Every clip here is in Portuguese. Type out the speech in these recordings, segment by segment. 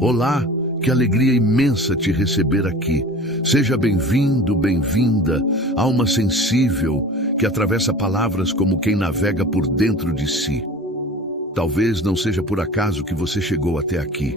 Olá, que alegria imensa te receber aqui. Seja bem-vindo, bem-vinda, alma sensível que atravessa palavras como quem navega por dentro de si. Talvez não seja por acaso que você chegou até aqui.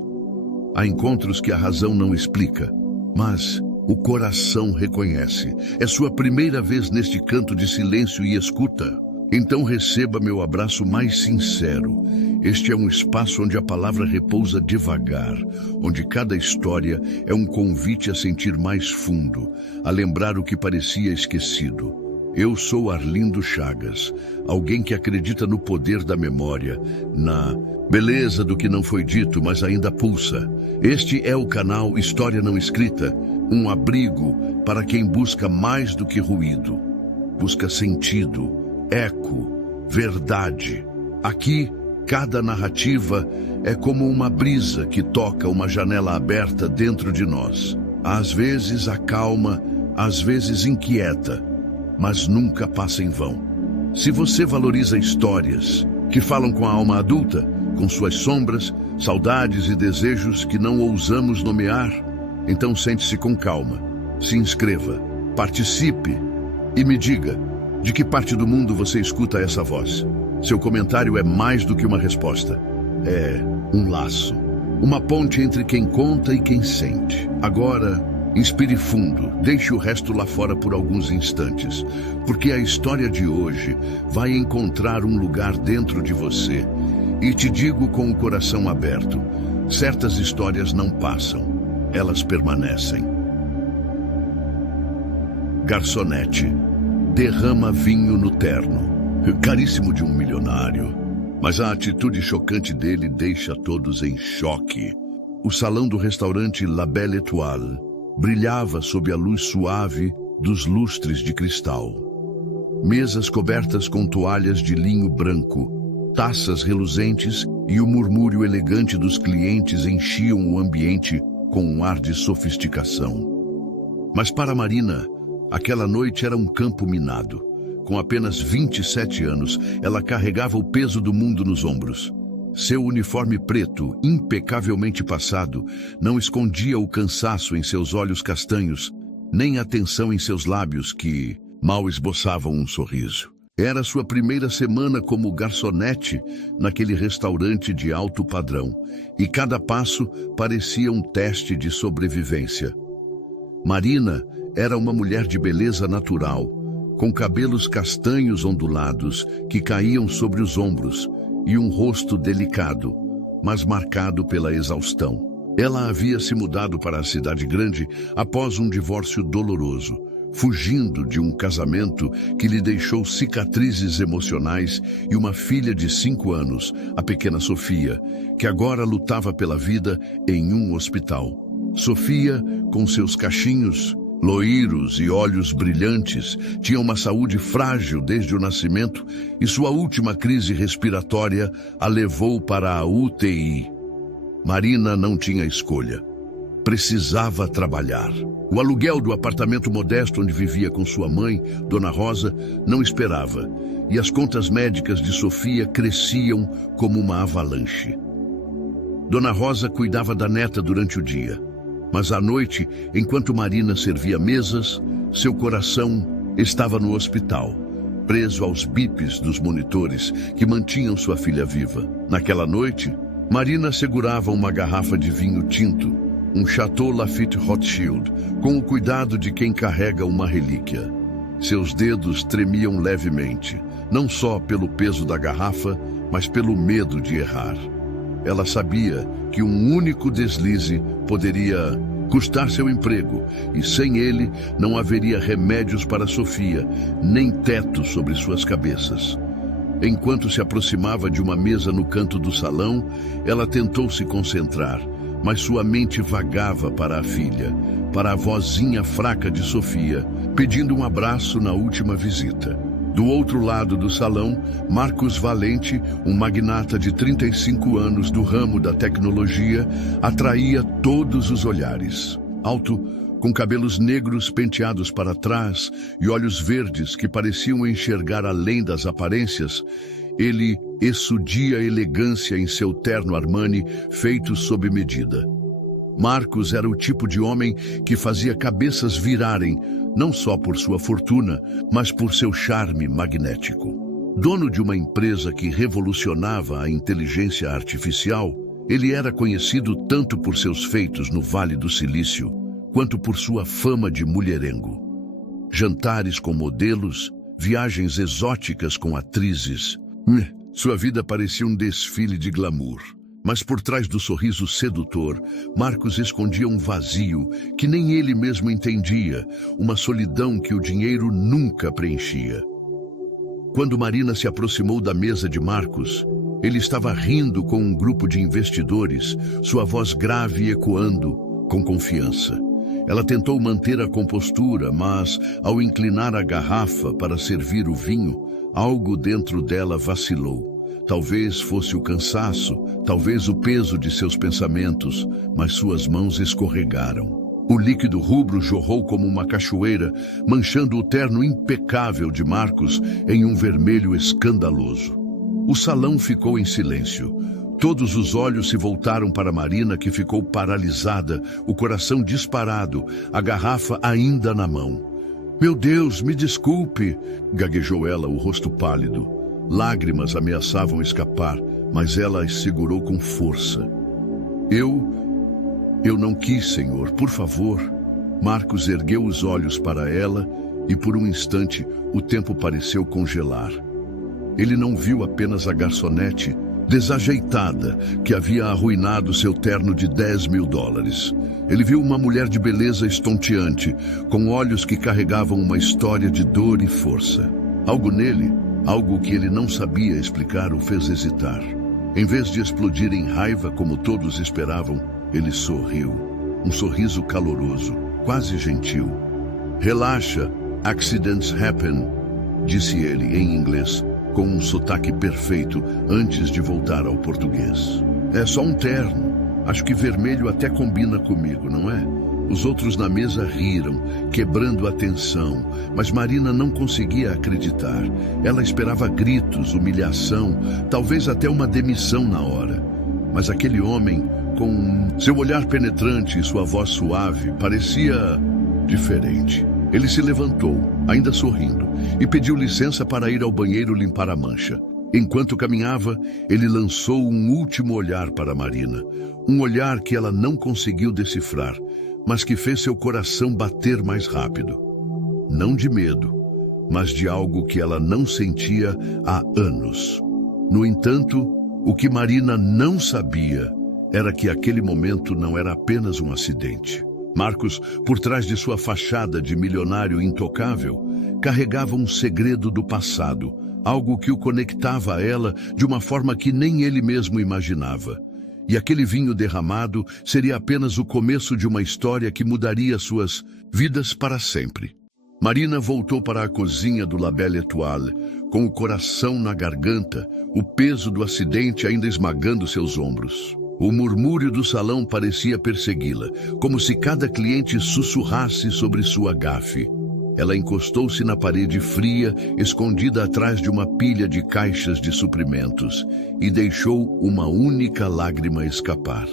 Há encontros que a razão não explica, mas o coração reconhece. É sua primeira vez neste canto de silêncio e escuta. Então receba meu abraço mais sincero. Este é um espaço onde a palavra repousa devagar, onde cada história é um convite a sentir mais fundo, a lembrar o que parecia esquecido. Eu sou Arlindo Chagas, alguém que acredita no poder da memória, na beleza do que não foi dito, mas ainda pulsa. Este é o canal História Não Escrita, um abrigo para quem busca mais do que ruído. Busca sentido, eco, verdade. Aqui, cada narrativa é como uma brisa que toca uma janela aberta dentro de nós. Às vezes acalma, às vezes inquieta, mas nunca passa em vão. Se você valoriza histórias que falam com a alma adulta, com suas sombras, saudades e desejos que não ousamos nomear, então sente-se com calma, se inscreva, participe e me diga de que parte do mundo você escuta essa voz. Seu comentário é mais do que uma resposta. É um laço, uma ponte entre quem conta e quem sente. Agora, inspire fundo, deixe o resto lá fora por alguns instantes, porque a história de hoje vai encontrar um lugar dentro de você. E te digo com o coração aberto, certas histórias não passam, elas permanecem. Garçonete derrama vinho no terno. Caríssimo de um milionário, mas a atitude chocante dele deixa todos em choque. O salão do restaurante La Belle Étoile brilhava sob a luz suave dos lustres de cristal. Mesas cobertas com toalhas de linho branco, taças reluzentes e o murmúrio elegante dos clientes enchiam o ambiente com um ar de sofisticação. Mas para Marina, aquela noite era um campo minado. Com apenas 27 anos, ela carregava o peso do mundo nos ombros. Seu uniforme preto, impecavelmente passado, não escondia o cansaço em seus olhos castanhos, nem a tensão em seus lábios que mal esboçavam um sorriso. Era sua primeira semana como garçonete naquele restaurante de alto padrão, e cada passo parecia um teste de sobrevivência. Marina era uma mulher de beleza natural, com cabelos castanhos ondulados que caíam sobre os ombros e um rosto delicado, mas marcado pela exaustão. Ela havia se mudado para a cidade grande após um divórcio doloroso, fugindo de um casamento que lhe deixou cicatrizes emocionais e uma filha de 5 anos, a pequena Sofia, que agora lutava pela vida em um hospital. Sofia, com seus cachinhos loiros e olhos brilhantes, tinha uma saúde frágil desde o nascimento e sua última crise respiratória a levou para a UTI. Marina não tinha escolha. Precisava trabalhar. O aluguel do apartamento modesto onde vivia com sua mãe, Dona Rosa, não esperava, e as contas médicas de Sofia cresciam como uma avalanche. Dona Rosa cuidava da neta durante o dia. Mas à noite, enquanto Marina servia mesas, seu coração estava no hospital, preso aos bips dos monitores que mantinham sua filha viva. Naquela noite, Marina segurava uma garrafa de vinho tinto, um Chateau Lafite Rothschild, com o cuidado de quem carrega uma relíquia. Seus dedos tremiam levemente, não só pelo peso da garrafa, mas pelo medo de errar. Ela sabia que um único deslize poderia custar seu emprego, e sem ele não haveria remédios para Sofia, nem teto sobre suas cabeças. Enquanto se aproximava de uma mesa no canto do salão, ela tentou se concentrar, mas sua mente vagava para a filha, para a vozinha fraca de Sofia, pedindo um abraço na última visita. Do outro lado do salão, Marcos Valente, um magnata de 35 anos do ramo da tecnologia, atraía todos os olhares. Alto, com cabelos negros penteados para trás e olhos verdes que pareciam enxergar além das aparências, ele exudia elegância em seu terno Armani feito sob medida. Marcos era o tipo de homem que fazia cabeças virarem, não só por sua fortuna, mas por seu charme magnético. Dono de uma empresa que revolucionava a inteligência artificial, ele era conhecido tanto por seus feitos no Vale do Silício, quanto por sua fama de mulherengo. Jantares com modelos, viagens exóticas com atrizes. Sua vida parecia um desfile de glamour. Mas por trás do sorriso sedutor, Marcos escondia um vazio que nem ele mesmo entendia, uma solidão que o dinheiro nunca preenchia. Quando Marina se aproximou da mesa de Marcos, ele estava rindo com um grupo de investidores, sua voz grave ecoando com confiança. Ela tentou manter a compostura, mas, ao inclinar a garrafa para servir o vinho, algo dentro dela vacilou. Talvez fosse o cansaço, talvez o peso de seus pensamentos, mas suas mãos escorregaram. O líquido rubro jorrou como uma cachoeira, manchando o terno impecável de Marcos em um vermelho escandaloso. O salão ficou em silêncio. Todos os olhos se voltaram para Marina, que ficou paralisada, o coração disparado, a garrafa ainda na mão. "Meu Deus, me desculpe", gaguejou ela, o rosto pálido. Lágrimas ameaçavam escapar, mas ela as segurou com força. Eu não quis, senhor, por favor." Marcos ergueu os olhos para ela e por um instante o tempo pareceu congelar. Ele não viu apenas a garçonete desajeitada que havia arruinado seu terno de $10.000. Ele viu uma mulher de beleza estonteante, com olhos que carregavam uma história de dor e força. Algo nele, algo que ele não sabia explicar, o fez hesitar. Em vez de explodir em raiva como todos esperavam, ele sorriu. Um sorriso caloroso, quase gentil. "Relaxa, accidents happen", disse ele em inglês, com um sotaque perfeito antes de voltar ao português. "É só um terno. Acho que vermelho até combina comigo, não é?" Os outros na mesa riram, quebrando a tensão, mas Marina não conseguia acreditar. Ela esperava gritos, humilhação, talvez até uma demissão na hora. Mas aquele homem, com seu olhar penetrante e sua voz suave, parecia diferente. Ele se levantou, ainda sorrindo, e pediu licença para ir ao banheiro limpar a mancha. Enquanto caminhava, ele lançou um último olhar para Marina, um olhar que ela não conseguiu decifrar, mas que fez seu coração bater mais rápido. Não de medo, mas de algo que ela não sentia há anos. No entanto, o que Marina não sabia era que aquele momento não era apenas um acidente. Marcos, por trás de sua fachada de milionário intocável, carregava um segredo do passado, algo que o conectava a ela de uma forma que nem ele mesmo imaginava. E aquele vinho derramado seria apenas o começo de uma história que mudaria suas vidas para sempre. Marina voltou para a cozinha do La Belle Étoile, com o coração na garganta, o peso do acidente ainda esmagando seus ombros. O murmúrio do salão parecia persegui-la, como se cada cliente sussurrasse sobre sua gafe. Ela encostou-se na parede fria, escondida atrás de uma pilha de caixas de suprimentos, e deixou uma única lágrima escapar.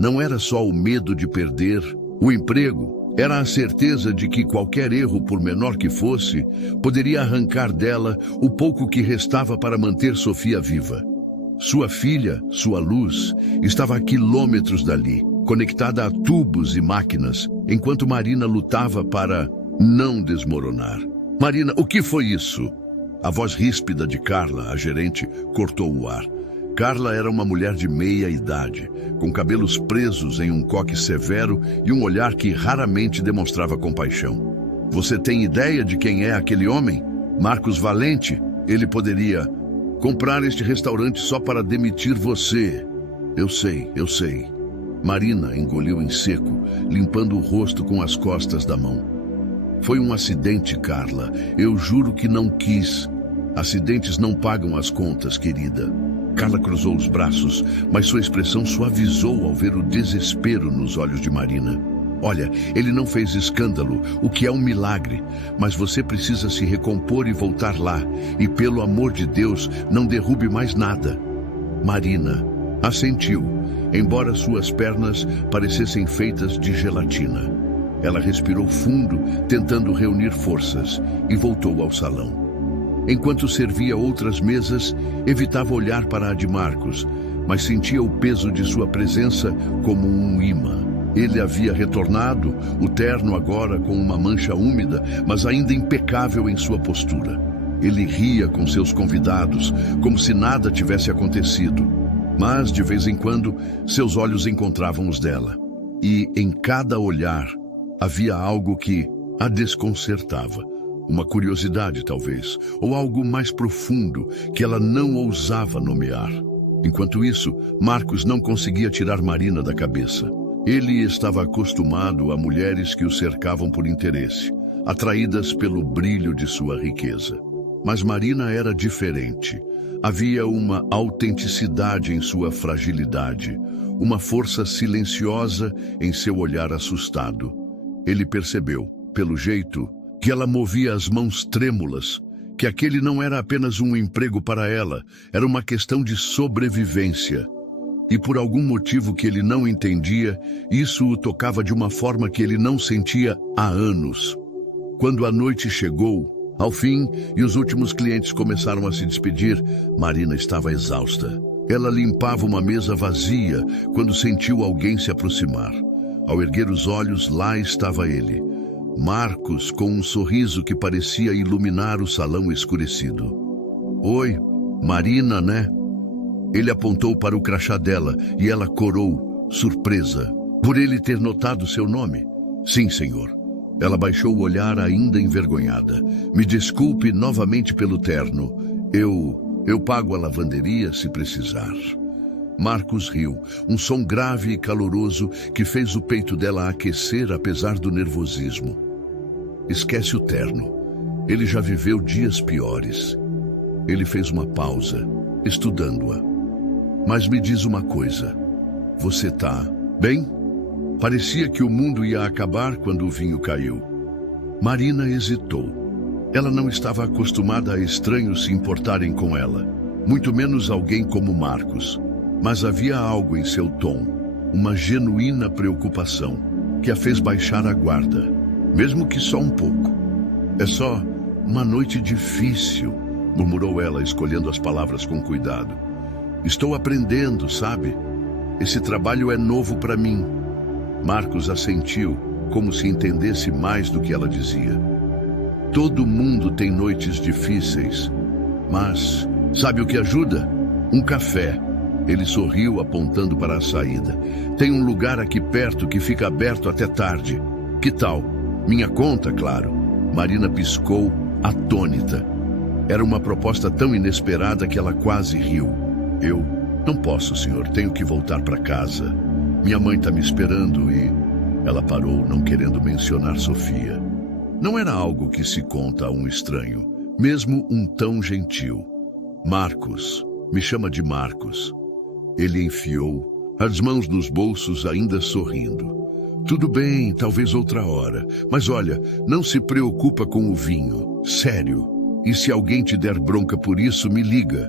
Não era só o medo de perder o emprego, era a certeza de que qualquer erro, por menor que fosse, poderia arrancar dela o pouco que restava para manter Sofia viva. Sua filha, sua luz, estava a quilômetros dali, conectada a tubos e máquinas, enquanto Marina lutava para não desmoronar. "Marina, o que foi isso?" A voz ríspida de Carla, a gerente, cortou o ar. Carla era uma mulher de meia idade, com cabelos presos em um coque severo e um olhar que raramente demonstrava compaixão. "Você tem ideia de quem é aquele homem? Marcos Valente? Ele poderia comprar este restaurante só para demitir você." Eu sei." Marina engoliu em seco, limpando o rosto com as costas da mão. "Foi um acidente, Carla. Eu juro que não quis. Acidentes não pagam as contas, querida." Carla cruzou os braços, mas sua expressão suavizou ao ver o desespero nos olhos de Marina. "Olha, ele não fez escândalo, o que é um milagre, mas você precisa se recompor e voltar lá. E pelo amor de Deus, não derrube mais nada." Marina assentiu. embora suas pernas parecessem feitas de gelatina. Ela respirou fundo, tentando reunir forças, e voltou ao salão. Enquanto servia outras mesas, evitava olhar para a de Marcos, mas sentia o peso de sua presença como um imã. Ele havia retornado, o terno agora com uma mancha úmida, mas ainda impecável em sua postura. Ele ria com seus convidados, como se nada tivesse acontecido. Mas, de vez em quando, seus olhos encontravam os dela. E, em cada olhar, havia algo que a desconcertava. Uma curiosidade, talvez, ou algo mais profundo que ela não ousava nomear. Enquanto isso, Marcos não conseguia tirar Marina da cabeça. Ele estava acostumado a mulheres que o cercavam por interesse, atraídas pelo brilho de sua riqueza. Mas Marina era diferente. Havia uma autenticidade em sua fragilidade, uma força silenciosa em seu olhar assustado. Ele percebeu, pelo jeito, que ela movia as mãos trêmulas, que aquele não era apenas um emprego para ela, era uma questão de sobrevivência. E por algum motivo que ele não entendia, isso o tocava de uma forma que ele não sentia há anos. Quando a noite chegou, ao fim, e os últimos clientes começaram a se despedir, Marina estava exausta. Ela limpava uma mesa vazia quando sentiu alguém se aproximar. Ao erguer os olhos, lá estava ele. Marcos, com um sorriso que parecia iluminar o salão escurecido. Oi, Marina, né? Ele apontou para o crachá dela e ela corou, surpresa, por ele ter notado seu nome. Sim, senhor. Ela baixou o olhar ainda envergonhada. Me desculpe novamente pelo terno. Eu pago a lavanderia se precisar. Marcos riu, um som grave e caloroso que fez o peito dela aquecer apesar do nervosismo. Esquece o terno. Ele já viveu dias piores. Ele fez uma pausa, estudando-a. Mas me diz uma coisa. Você tá bem? Parecia que o mundo ia acabar quando o vinho caiu. Marina hesitou. Ela não estava acostumada a estranhos se importarem com ela, muito menos alguém como Marcos. Mas havia algo em seu tom, uma genuína preocupação, que a fez baixar a guarda, mesmo que só um pouco. É só uma noite difícil, murmurou ela, escolhendo as palavras com cuidado. Estou aprendendo, sabe? Esse trabalho é novo para mim. Marcos assentiu, como se entendesse mais do que ela dizia. Todo mundo tem noites difíceis, mas sabe o que ajuda? Um café. Ele sorriu, apontando para a saída. Tem um lugar aqui perto que fica aberto até tarde. Que tal? Minha conta, claro. Marina piscou, atônita. Era uma proposta tão inesperada que ela quase riu. Eu não posso, senhor. Tenho que voltar para casa. Minha mãe está me esperando e... Ela parou, não querendo mencionar Sofia. Não era algo que se conta a um estranho, mesmo um tão gentil. Marcos. Me chama de Marcos. Ele enfiou as mãos nos bolsos, ainda sorrindo. Tudo bem, talvez outra hora. Mas olha, não se preocupa com o vinho. Sério. E se alguém te der bronca por isso, me liga.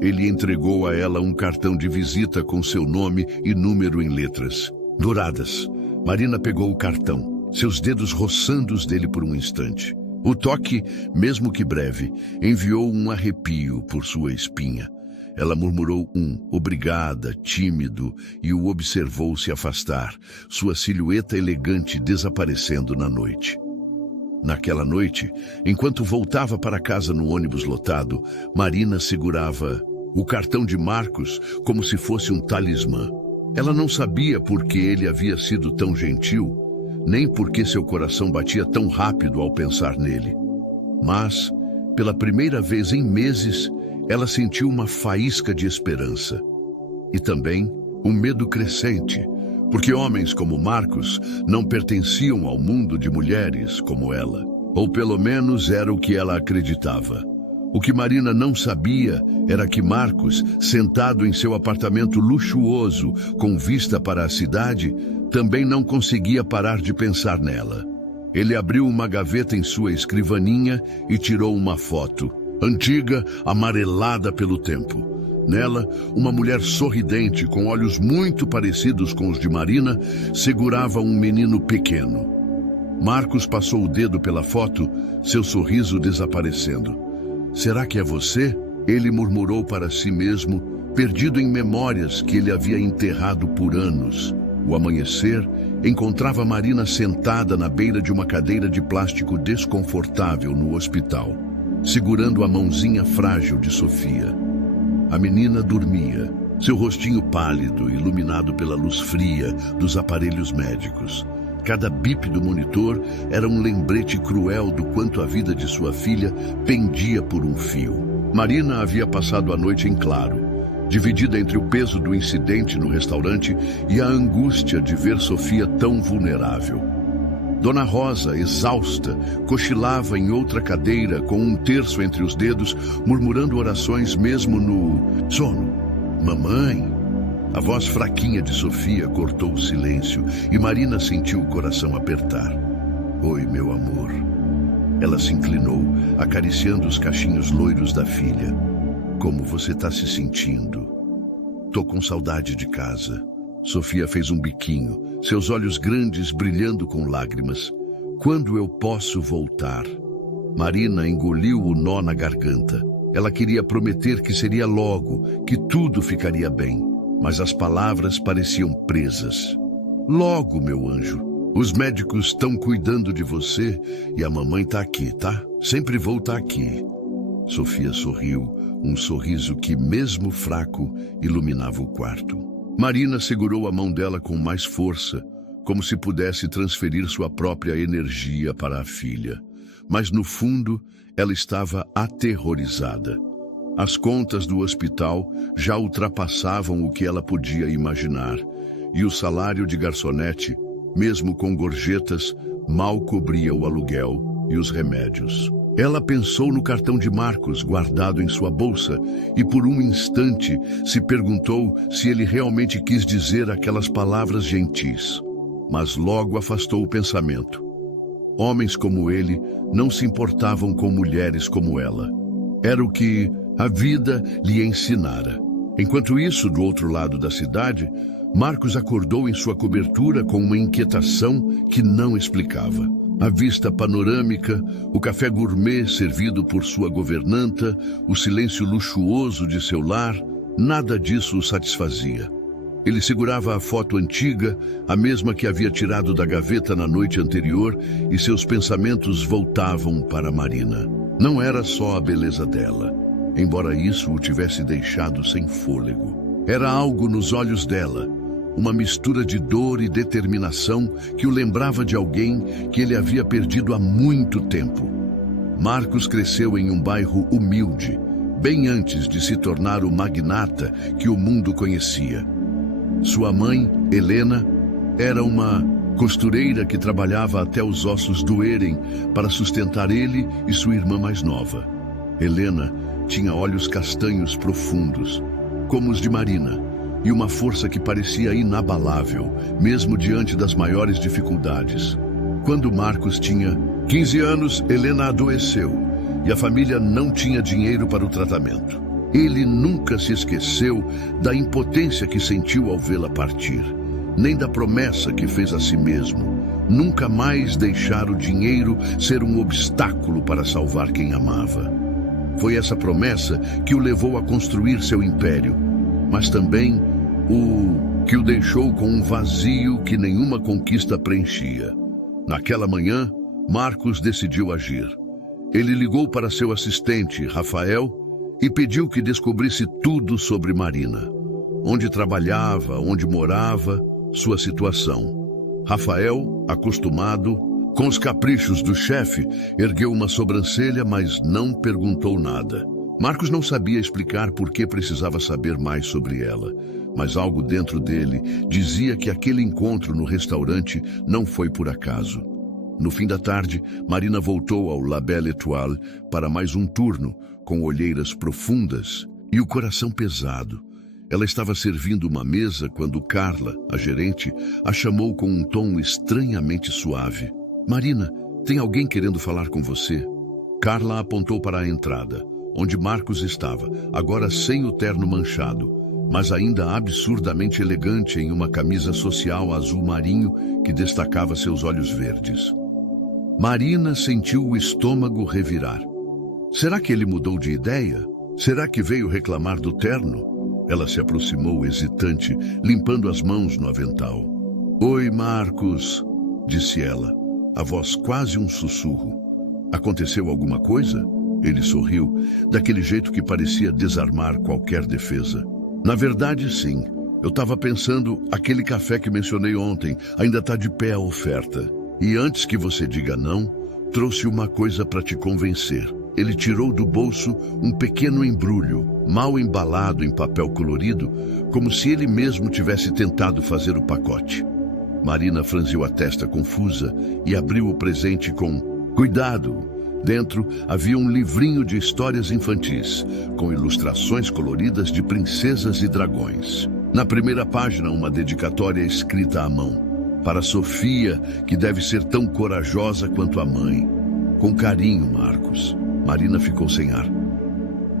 Ele entregou a ela um cartão de visita com seu nome e número em letras douradas. Marina pegou o cartão, seus dedos roçando os dele por um instante. O toque, mesmo que breve, enviou um arrepio por sua espinha. Ela murmurou obrigada, tímido, e o observou se afastar, sua silhueta elegante desaparecendo na noite. Naquela noite, enquanto voltava para casa no ônibus lotado, Marina segurava o cartão de Marcos como se fosse um talismã. Ela não sabia por que ele havia sido tão gentil, nem por que seu coração batia tão rápido ao pensar nele. Mas, pela primeira vez em meses, ela sentiu uma faísca de esperança. E também um medo crescente, porque homens como Marcos não pertenciam ao mundo de mulheres como ela. Ou pelo menos era o que ela acreditava. O que Marina não sabia era que Marcos, sentado em seu apartamento luxuoso, com vista para a cidade, também não conseguia parar de pensar nela. Ele abriu uma gaveta em sua escrivaninha e tirou uma foto, antiga, amarelada pelo tempo. Nela, uma mulher sorridente, com olhos muito parecidos com os de Marina, segurava um menino pequeno. Marcos passou o dedo pela foto, seu sorriso desaparecendo. "Será que é você?" Ele murmurou para si mesmo, perdido em memórias que ele havia enterrado por anos. O amanhecer encontrava Marina sentada na beira de uma cadeira de plástico desconfortável no hospital, segurando a mãozinha frágil de Sofia. A menina dormia, seu rostinho pálido, iluminado pela luz fria dos aparelhos médicos. Cada bip do monitor era um lembrete cruel do quanto a vida de sua filha pendia por um fio. Marina havia passado a noite em claro, dividida entre o peso do incidente no restaurante e a angústia de ver Sofia tão vulnerável. Dona Rosa, exausta, cochilava em outra cadeira com um terço entre os dedos, murmurando orações mesmo no sono. "Mamãe?" A voz fraquinha de Sofia cortou o silêncio e Marina sentiu o coração apertar. "Oi, meu amor." Ela se inclinou, acariciando os cachinhos loiros da filha. "Como você está se sentindo?" "Tô com saudade de casa." Sofia fez um biquinho, seus olhos grandes brilhando com lágrimas. "Quando eu posso voltar?" Marina engoliu o nó na garganta. Ela queria prometer que seria logo, que tudo ficaria bem, mas as palavras pareciam presas. "Logo, meu anjo. Os médicos estão cuidando de você e a mamãe tá aqui, tá? Sempre vou estar aqui." Sofia sorriu, um sorriso que, mesmo fraco, iluminava o quarto. Marina segurou a mão dela com mais força, como se pudesse transferir sua própria energia para a filha. Mas, no fundo, ela estava aterrorizada. As contas do hospital já ultrapassavam o que ela podia imaginar, e o salário de garçonete, mesmo com gorjetas, mal cobria o aluguel e os remédios. Ela pensou no cartão de Marcos guardado em sua bolsa e por um instante se perguntou se ele realmente quis dizer aquelas palavras gentis. Mas logo afastou o pensamento. Homens como ele não se importavam com mulheres como ela. Era o que a vida lhe ensinara. Enquanto isso, do outro lado da cidade, Marcos acordou em sua cobertura com uma inquietação que não explicava. A vista panorâmica, o café gourmet servido por sua governanta, o silêncio luxuoso de seu lar, nada disso o satisfazia. Ele segurava a foto antiga, a mesma que havia tirado da gaveta na noite anterior, e seus pensamentos voltavam para Marina. Não era só a beleza dela, embora isso o tivesse deixado sem fôlego. Era algo nos olhos dela, uma mistura de dor e determinação que o lembrava de alguém que ele havia perdido há muito tempo. Marcos cresceu em um bairro humilde, bem antes de se tornar o magnata que o mundo conhecia. Sua mãe, Helena, era uma costureira que trabalhava até os ossos doerem para sustentar ele e sua irmã mais nova. Helena tinha olhos castanhos profundos, como os de Marina, e uma força que parecia inabalável, mesmo diante das maiores dificuldades. Quando Marcos tinha 15 anos, Helena adoeceu e a família não tinha dinheiro para o tratamento. Ele nunca se esqueceu da impotência que sentiu ao vê-la partir, nem da promessa que fez a si mesmo: nunca mais deixar o dinheiro ser um obstáculo para salvar quem amava. Foi essa promessa que o levou a construir seu império, mas também o que o deixou com um vazio que nenhuma conquista preenchia. Naquela manhã, Marcos decidiu agir. Ele ligou para seu assistente, Rafael, e pediu que descobrisse tudo sobre Marina. Onde trabalhava, onde morava, sua situação. Rafael, acostumado com os caprichos do chefe, ergueu uma sobrancelha, mas não perguntou nada. Marcos não sabia explicar por que precisava saber mais sobre ela, mas algo dentro dele dizia que aquele encontro no restaurante não foi por acaso. No fim da tarde, Marina voltou ao La Belle Étoile para mais um turno, com olheiras profundas e o coração pesado. Ela estava servindo uma mesa quando Carla, a gerente, a chamou com um tom estranhamente suave. "Marina, tem alguém querendo falar com você?" Carla apontou para a entrada, onde Marcos estava, agora sem o terno manchado, mas ainda absurdamente elegante em uma camisa social azul marinho que destacava seus olhos verdes. Marina sentiu o estômago revirar. Será que ele mudou de ideia? Será que veio reclamar do terno? Ela se aproximou hesitante, limpando as mãos no avental. Oi, Marcos, disse ela, a voz quase um sussurro. Aconteceu alguma coisa? Ele sorriu, daquele jeito que parecia desarmar qualquer defesa. Na verdade, sim. Eu estava pensando, aquele café que mencionei ontem ainda está de pé a oferta. E antes que você diga não, trouxe uma coisa para te convencer. Ele tirou do bolso um pequeno embrulho, mal embalado em papel colorido, como se ele mesmo tivesse tentado fazer o pacote. Marina franziu a testa confusa e abriu o presente com cuidado. Dentro havia um livrinho de histórias infantis, com ilustrações coloridas de princesas e dragões. Na primeira página, uma dedicatória escrita à mão. Para Sofia, que deve ser tão corajosa quanto a mãe. Com carinho, Marcos. Marina ficou sem ar.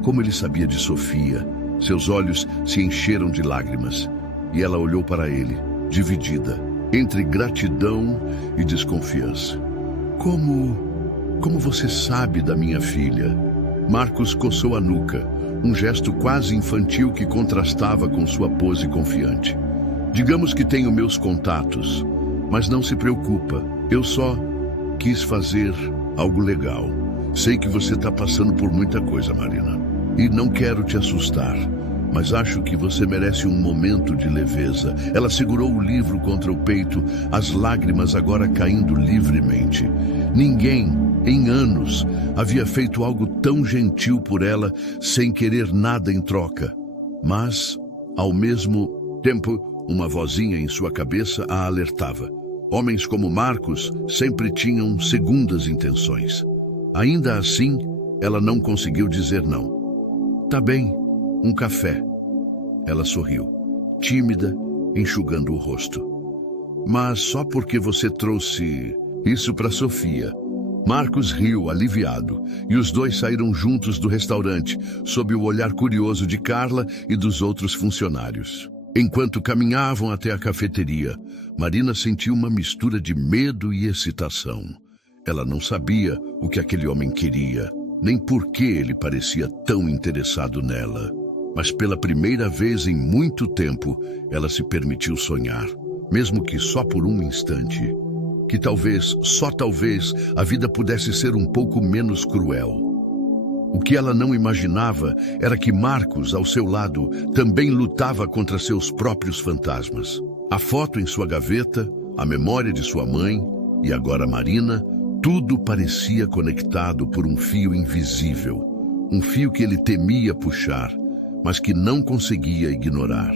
Como ele sabia de Sofia? Seus olhos se encheram de lágrimas. E ela olhou para ele, dividida, entre gratidão e desconfiança. Como você sabe da minha filha? Marcos coçou a nuca, um gesto quase infantil que contrastava com sua pose confiante. Digamos que tenho meus contatos, mas não se preocupa, eu só quis fazer algo legal. Sei que você está passando por muita coisa, Marina, e não quero te assustar, mas acho que você merece um momento de leveza. Ela segurou o livro contra o peito, as lágrimas agora caindo livremente. Ninguém, em anos, havia feito algo tão gentil por ela sem querer nada em troca. Mas, ao mesmo tempo, uma vozinha em sua cabeça a alertava. Homens como Marcos sempre tinham segundas intenções. Ainda assim, ela não conseguiu dizer não. Tá bem, um café. Ela sorriu, tímida, enxugando o rosto. Mas só porque você trouxe isso para Sofia. Marcos riu, aliviado, e os dois saíram juntos do restaurante, sob o olhar curioso de Carla e dos outros funcionários. Enquanto caminhavam até a cafeteria, Marina sentiu uma mistura de medo e excitação. Ela não sabia o que aquele homem queria, nem por que ele parecia tão interessado nela. Mas pela primeira vez em muito tempo, ela se permitiu sonhar, mesmo que só por um instante. Que talvez, só talvez, a vida pudesse ser um pouco menos cruel. O que ela não imaginava era que Marcos, ao seu lado, também lutava contra seus próprios fantasmas. A foto em sua gaveta, a memória de sua mãe e agora Marina, tudo parecia conectado por um fio invisível. Um fio que ele temia puxar, mas que não conseguia ignorar.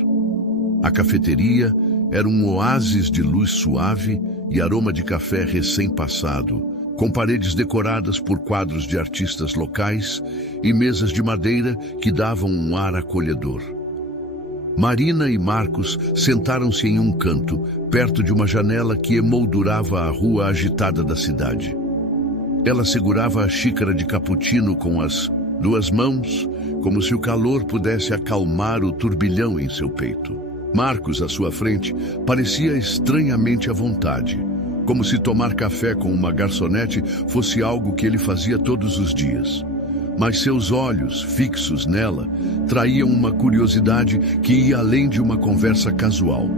A cafeteria era um oásis de luz suave e aroma de café recém-passado, com paredes decoradas por quadros de artistas locais e mesas de madeira que davam um ar acolhedor. Marina e Marcos sentaram-se em um canto, perto de uma janela que emoldurava a rua agitada da cidade. Ela segurava a xícara de cappuccino com as duas mãos, como se o calor pudesse acalmar o turbilhão em seu peito. Marcos, à sua frente, parecia estranhamente à vontade, como se tomar café com uma garçonete fosse algo que ele fazia todos os dias. Mas seus olhos, fixos nela, traíam uma curiosidade que ia além de uma conversa casual.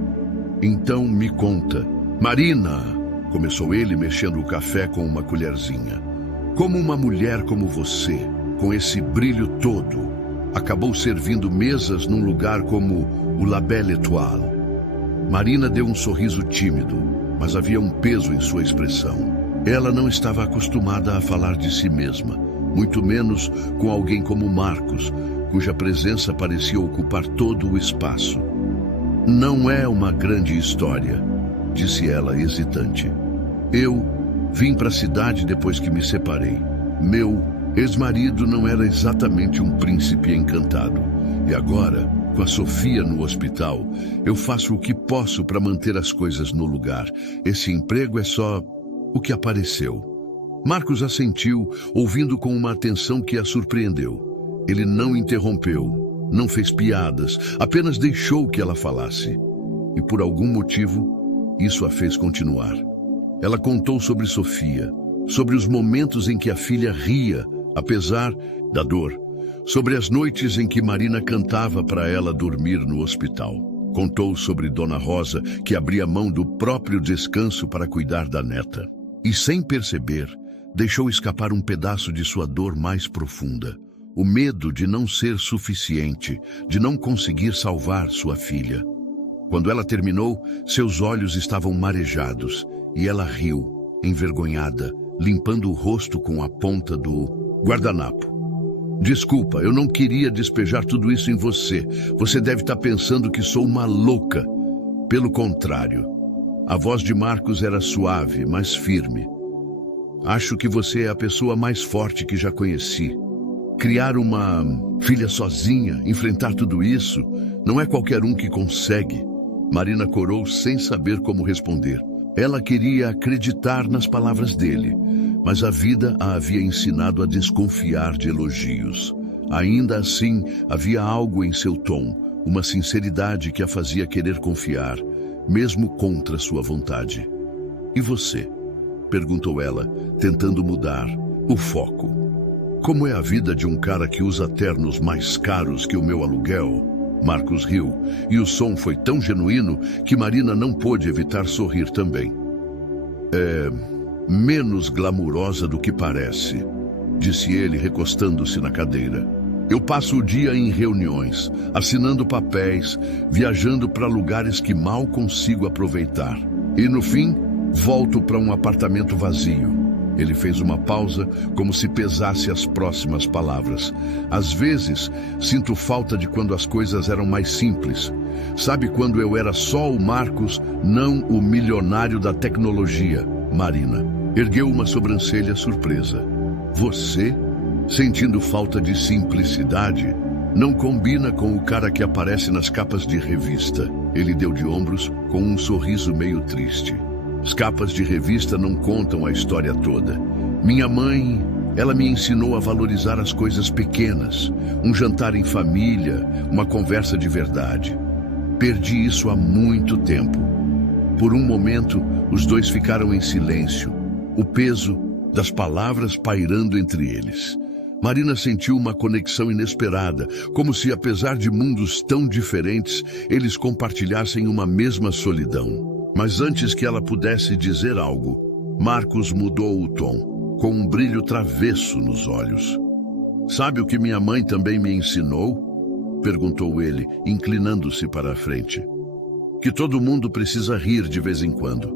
Então me conta. Marina, começou ele mexendo o café com uma colherzinha. Como uma mulher como você, com esse brilho todo, acabou servindo mesas num lugar como o La Belle Étoile? Marina deu um sorriso tímido, mas havia um peso em sua expressão. Ela não estava acostumada a falar de si mesma, muito menos com alguém como Marcos, cuja presença parecia ocupar todo o espaço. Não é uma grande história, disse ela hesitante. Eu vim para a cidade depois que me separei. Meu ex-marido não era exatamente um príncipe encantado. E agora, com a Sofia no hospital, eu faço o que posso para manter as coisas no lugar. Esse emprego é só o que apareceu. Marcos assentiu, ouvindo com uma atenção que a surpreendeu. Ele não interrompeu, não fez piadas, apenas deixou que ela falasse. E por algum motivo, isso a fez continuar. Ela contou sobre Sofia, sobre os momentos em que a filha ria, apesar da dor, sobre as noites em que Marina cantava para ela dormir no hospital. Contou sobre Dona Rosa, que abria mão do próprio descanso para cuidar da neta. E sem perceber, deixou escapar um pedaço de sua dor mais profunda. O medo de não ser suficiente, de não conseguir salvar sua filha. Quando ela terminou, seus olhos estavam marejados e ela riu, envergonhada, limpando o rosto com a ponta do guardanapo. Desculpa, eu não queria despejar tudo isso em você. Você deve estar pensando que sou uma louca. Pelo contrário, a voz de Marcos era suave, mas firme. Acho que você é a pessoa mais forte que já conheci. Criar uma filha sozinha, enfrentar tudo isso, não é qualquer um que consegue. Marina corou sem saber como responder. Ela queria acreditar nas palavras dele, mas a vida a havia ensinado a desconfiar de elogios. Ainda assim, havia algo em seu tom, uma sinceridade que a fazia querer confiar, mesmo contra sua vontade. E você? Perguntou ela, tentando mudar o foco. Como é a vida de um cara que usa ternos mais caros que o meu aluguel? Marcos riu, e o som foi tão genuíno que Marina não pôde evitar sorrir também. É menos glamurosa do que parece, disse ele, recostando-se na cadeira. Eu passo o dia em reuniões, assinando papéis, viajando para lugares que mal consigo aproveitar. E no fim, volto para um apartamento vazio. Ele fez uma pausa, como se pesasse as próximas palavras. Às vezes, sinto falta de quando as coisas eram mais simples. Sabe quando eu era só o Marcos, não o milionário da tecnologia? Marina ergueu uma sobrancelha surpresa. Você, sentindo falta de simplicidade, não combina com o cara que aparece nas capas de revista. Ele deu de ombros com um sorriso meio triste. As capas de revista não contam a história toda. Minha mãe, ela me ensinou a valorizar as coisas pequenas. Um jantar em família, uma conversa de verdade. Perdi isso há muito tempo. Por um momento, os dois ficaram em silêncio, o peso das palavras pairando entre eles. Marina sentiu uma conexão inesperada, como se, apesar de mundos tão diferentes, eles compartilhassem uma mesma solidão. Mas antes que ela pudesse dizer algo, Marcos mudou o tom, com um brilho travesso nos olhos. Sabe o que minha mãe também me ensinou? Perguntou ele, inclinando-se para a frente. Que todo mundo precisa rir de vez em quando.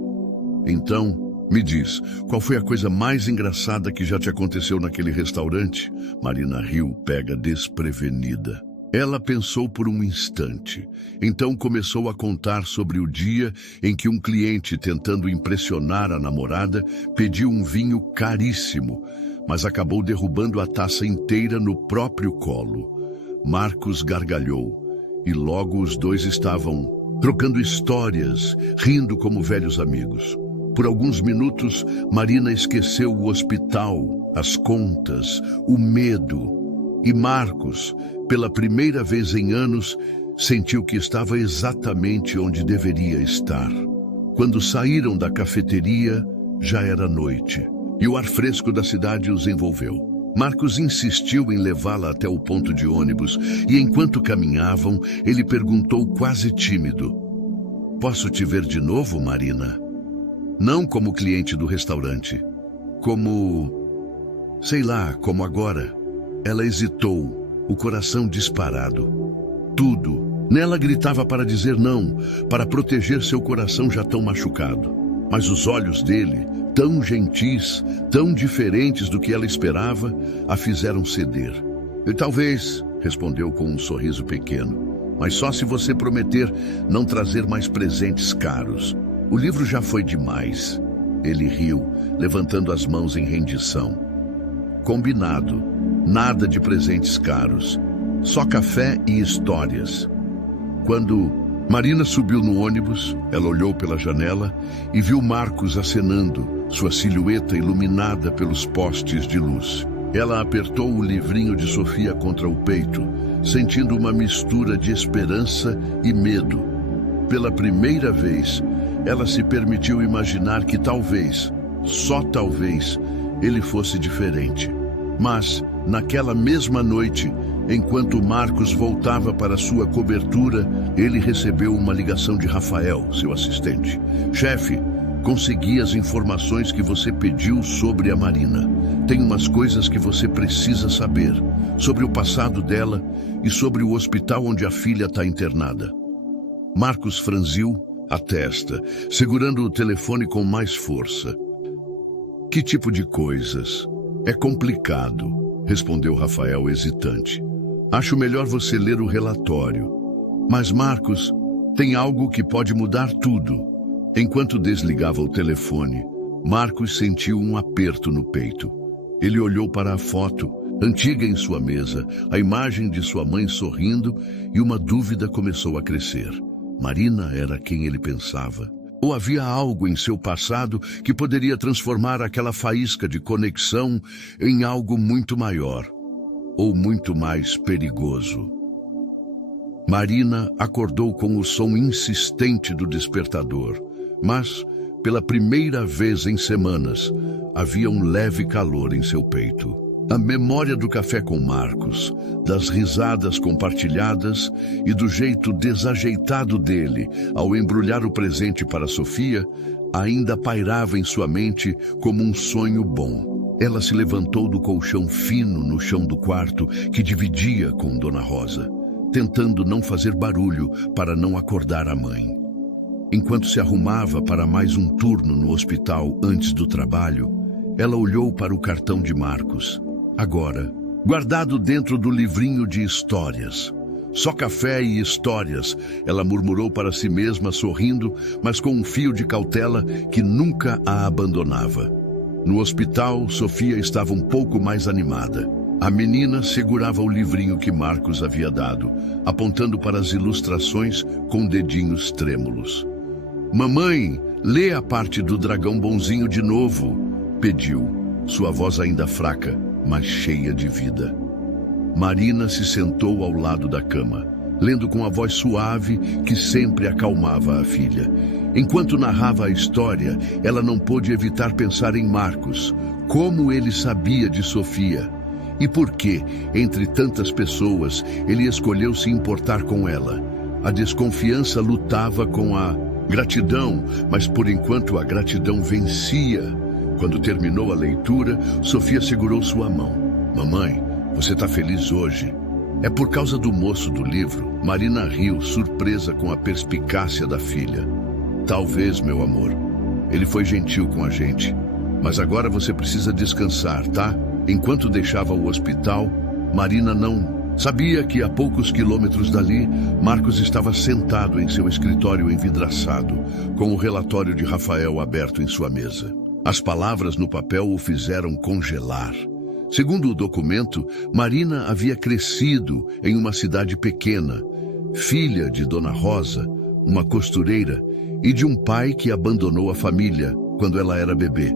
Então, me diz, qual foi a coisa mais engraçada que já te aconteceu naquele restaurante? Marina riu, pega desprevenida. Ela pensou por um instante, então começou a contar sobre o dia em que um cliente, tentando impressionar a namorada, pediu um vinho caríssimo, mas acabou derrubando a taça inteira no próprio colo. Marcos gargalhou, e logo os dois estavam trocando histórias, rindo como velhos amigos. Por alguns minutos, Marina esqueceu o hospital, as contas, o medo. E Marcos, pela primeira vez em anos, sentiu que estava exatamente onde deveria estar. Quando saíram da cafeteria, já era noite, e o ar fresco da cidade os envolveu. Marcos insistiu em levá-la até o ponto de ônibus, e enquanto caminhavam, ele perguntou quase tímido: "Posso te ver de novo, Marina?" Não como cliente do restaurante, como... sei lá, como agora. Ela hesitou, o coração disparado. Tudo. Nela gritava para dizer não, para proteger seu coração já tão machucado. Mas os olhos dele, tão gentis, tão diferentes do que ela esperava, a fizeram ceder. "E talvez", respondeu com um sorriso pequeno, "mas só se você prometer não trazer mais presentes caros. O livro já foi demais." Ele riu, levantando as mãos em rendição. "Combinado. Nada de presentes caros. Só café e histórias." Quando Marina subiu no ônibus, ela olhou pela janela e viu Marcos acenando, sua silhueta iluminada pelos postes de luz. Ela apertou o livrinho de Sofia contra o peito, sentindo uma mistura de esperança e medo. Pela primeira vez, ela se permitiu imaginar que talvez, só talvez, ele fosse diferente. Mas, naquela mesma noite, enquanto Marcos voltava para sua cobertura, ele recebeu uma ligação de Rafael, seu assistente. Chefe, consegui as informações que você pediu sobre a Marina. Tem umas coisas que você precisa saber, sobre o passado dela e sobre o hospital onde a filha está internada. Marcos franziu a testa, segurando o telefone com mais força. Que tipo de coisas? É complicado, respondeu Rafael hesitante. Acho melhor você ler o relatório. Mas, Marcos, tem algo que pode mudar tudo. Enquanto desligava o telefone, Marcos sentiu um aperto no peito. Ele olhou para a foto, antiga em sua mesa, a imagem de sua mãe sorrindo, e uma dúvida começou a crescer. Marina era quem ele pensava? Ou havia algo em seu passado que poderia transformar aquela faísca de conexão em algo muito maior, ou muito mais perigoso? Marina acordou com o som insistente do despertador, mas, pela primeira vez em semanas, havia um leve calor em seu peito. A memória do café com Marcos, das risadas compartilhadas e do jeito desajeitado dele ao embrulhar o presente para Sofia, ainda pairava em sua mente como um sonho bom. Ela se levantou do colchão fino no chão do quarto que dividia com Dona Rosa, tentando não fazer barulho para não acordar a mãe. Enquanto se arrumava para mais um turno no hospital antes do trabalho, ela olhou para o cartão de Marcos. Agora, guardado dentro do livrinho de histórias. Só café e histórias, ela murmurou para si mesma, sorrindo, mas com um fio de cautela que nunca a abandonava. No hospital, Sofia estava um pouco mais animada. A menina segurava o livrinho que Marcos havia dado, apontando para as ilustrações com dedinhos trêmulos. Mamãe, lê a parte do dragão bonzinho de novo, pediu, sua voz ainda fraca, mas cheia de vida. Marina se sentou ao lado da cama, lendo com a voz suave que sempre acalmava a filha. Enquanto narrava a história, ela não pôde evitar pensar em Marcos, como ele sabia de Sofia. E por que, entre tantas pessoas, ele escolheu se importar com ela. A desconfiança lutava com a gratidão, mas por enquanto a gratidão vencia. Quando terminou a leitura, Sofia segurou sua mão. Mamãe, você está feliz hoje? É por causa do moço do livro? Marina riu, surpresa com a perspicácia da filha. Talvez, meu amor. Ele foi gentil com a gente. Mas agora você precisa descansar, tá? Enquanto deixava o hospital, Marina não sabia que a poucos quilômetros dali, Marcos estava sentado em seu escritório envidraçado, com o relatório de Rafael aberto em sua mesa. As palavras no papel o fizeram congelar. Segundo o documento, Marina havia crescido em uma cidade pequena, filha de Dona Rosa, uma costureira, e de um pai que abandonou a família quando ela era bebê.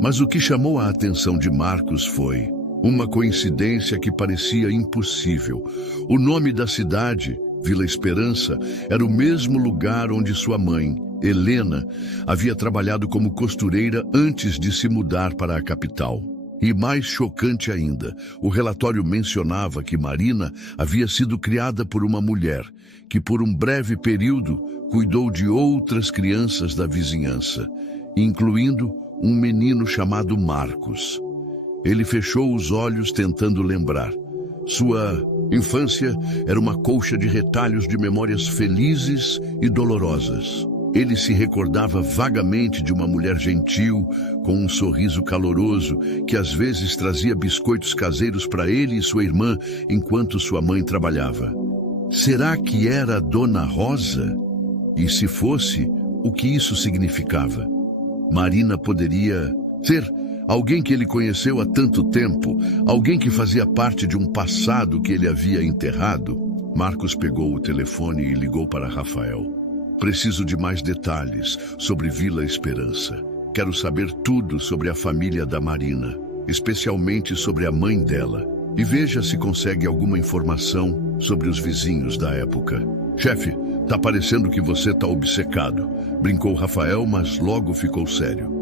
Mas o que chamou a atenção de Marcos foi uma coincidência que parecia impossível. O nome da cidade, Vila Esperança, era o mesmo lugar onde sua mãe, Helena, havia trabalhado como costureira antes de se mudar para a capital. E mais chocante ainda, o relatório mencionava que Marina havia sido criada por uma mulher que, por um breve período, cuidou de outras crianças da vizinhança, incluindo um menino chamado Marcos. Ele fechou os olhos tentando lembrar. Sua infância era uma colcha de retalhos de memórias felizes e dolorosas. Ele se recordava vagamente de uma mulher gentil, com um sorriso caloroso, que às vezes trazia biscoitos caseiros para ele e sua irmã enquanto sua mãe trabalhava. Será que era Dona Rosa? E se fosse, o que isso significava? Marina poderia ser alguém que ele conheceu há tanto tempo, alguém que fazia parte de um passado que ele havia enterrado. Marcos pegou o telefone e ligou para Rafael. Preciso de mais detalhes sobre Vila Esperança. Quero saber tudo sobre a família da Marina. especialmente sobre a mãe dela, e veja se consegue alguma informação sobre os vizinhos da época. Chefe, tá parecendo que você tá obcecado, brincou Rafael, mas logo ficou sério.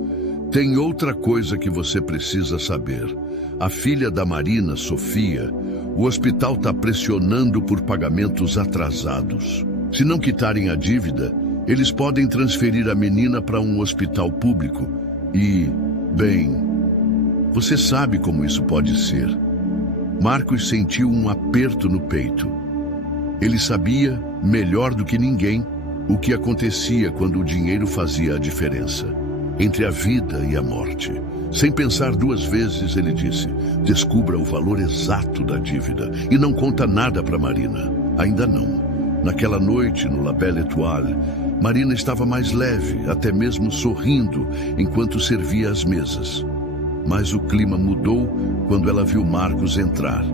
Tem outra coisa que você precisa saber. A filha da Marina, Sofia, o hospital tá pressionando por pagamentos atrasados. Se não quitarem a dívida, eles podem transferir a menina para um hospital público e, bem, você sabe como isso pode ser. Marcos sentiu um aperto no peito. Ele sabia, melhor do que ninguém, o que acontecia quando o dinheiro fazia a diferença entre a vida e a morte. Sem pensar duas vezes, ele disse: descubra o valor exato da dívida e não conta nada para Marina. Ainda não. Naquela noite, no La Belle Étoile, Marina estava mais leve, até mesmo sorrindo, enquanto servia as mesas. Mas o clima mudou quando ela viu Marcos entrar,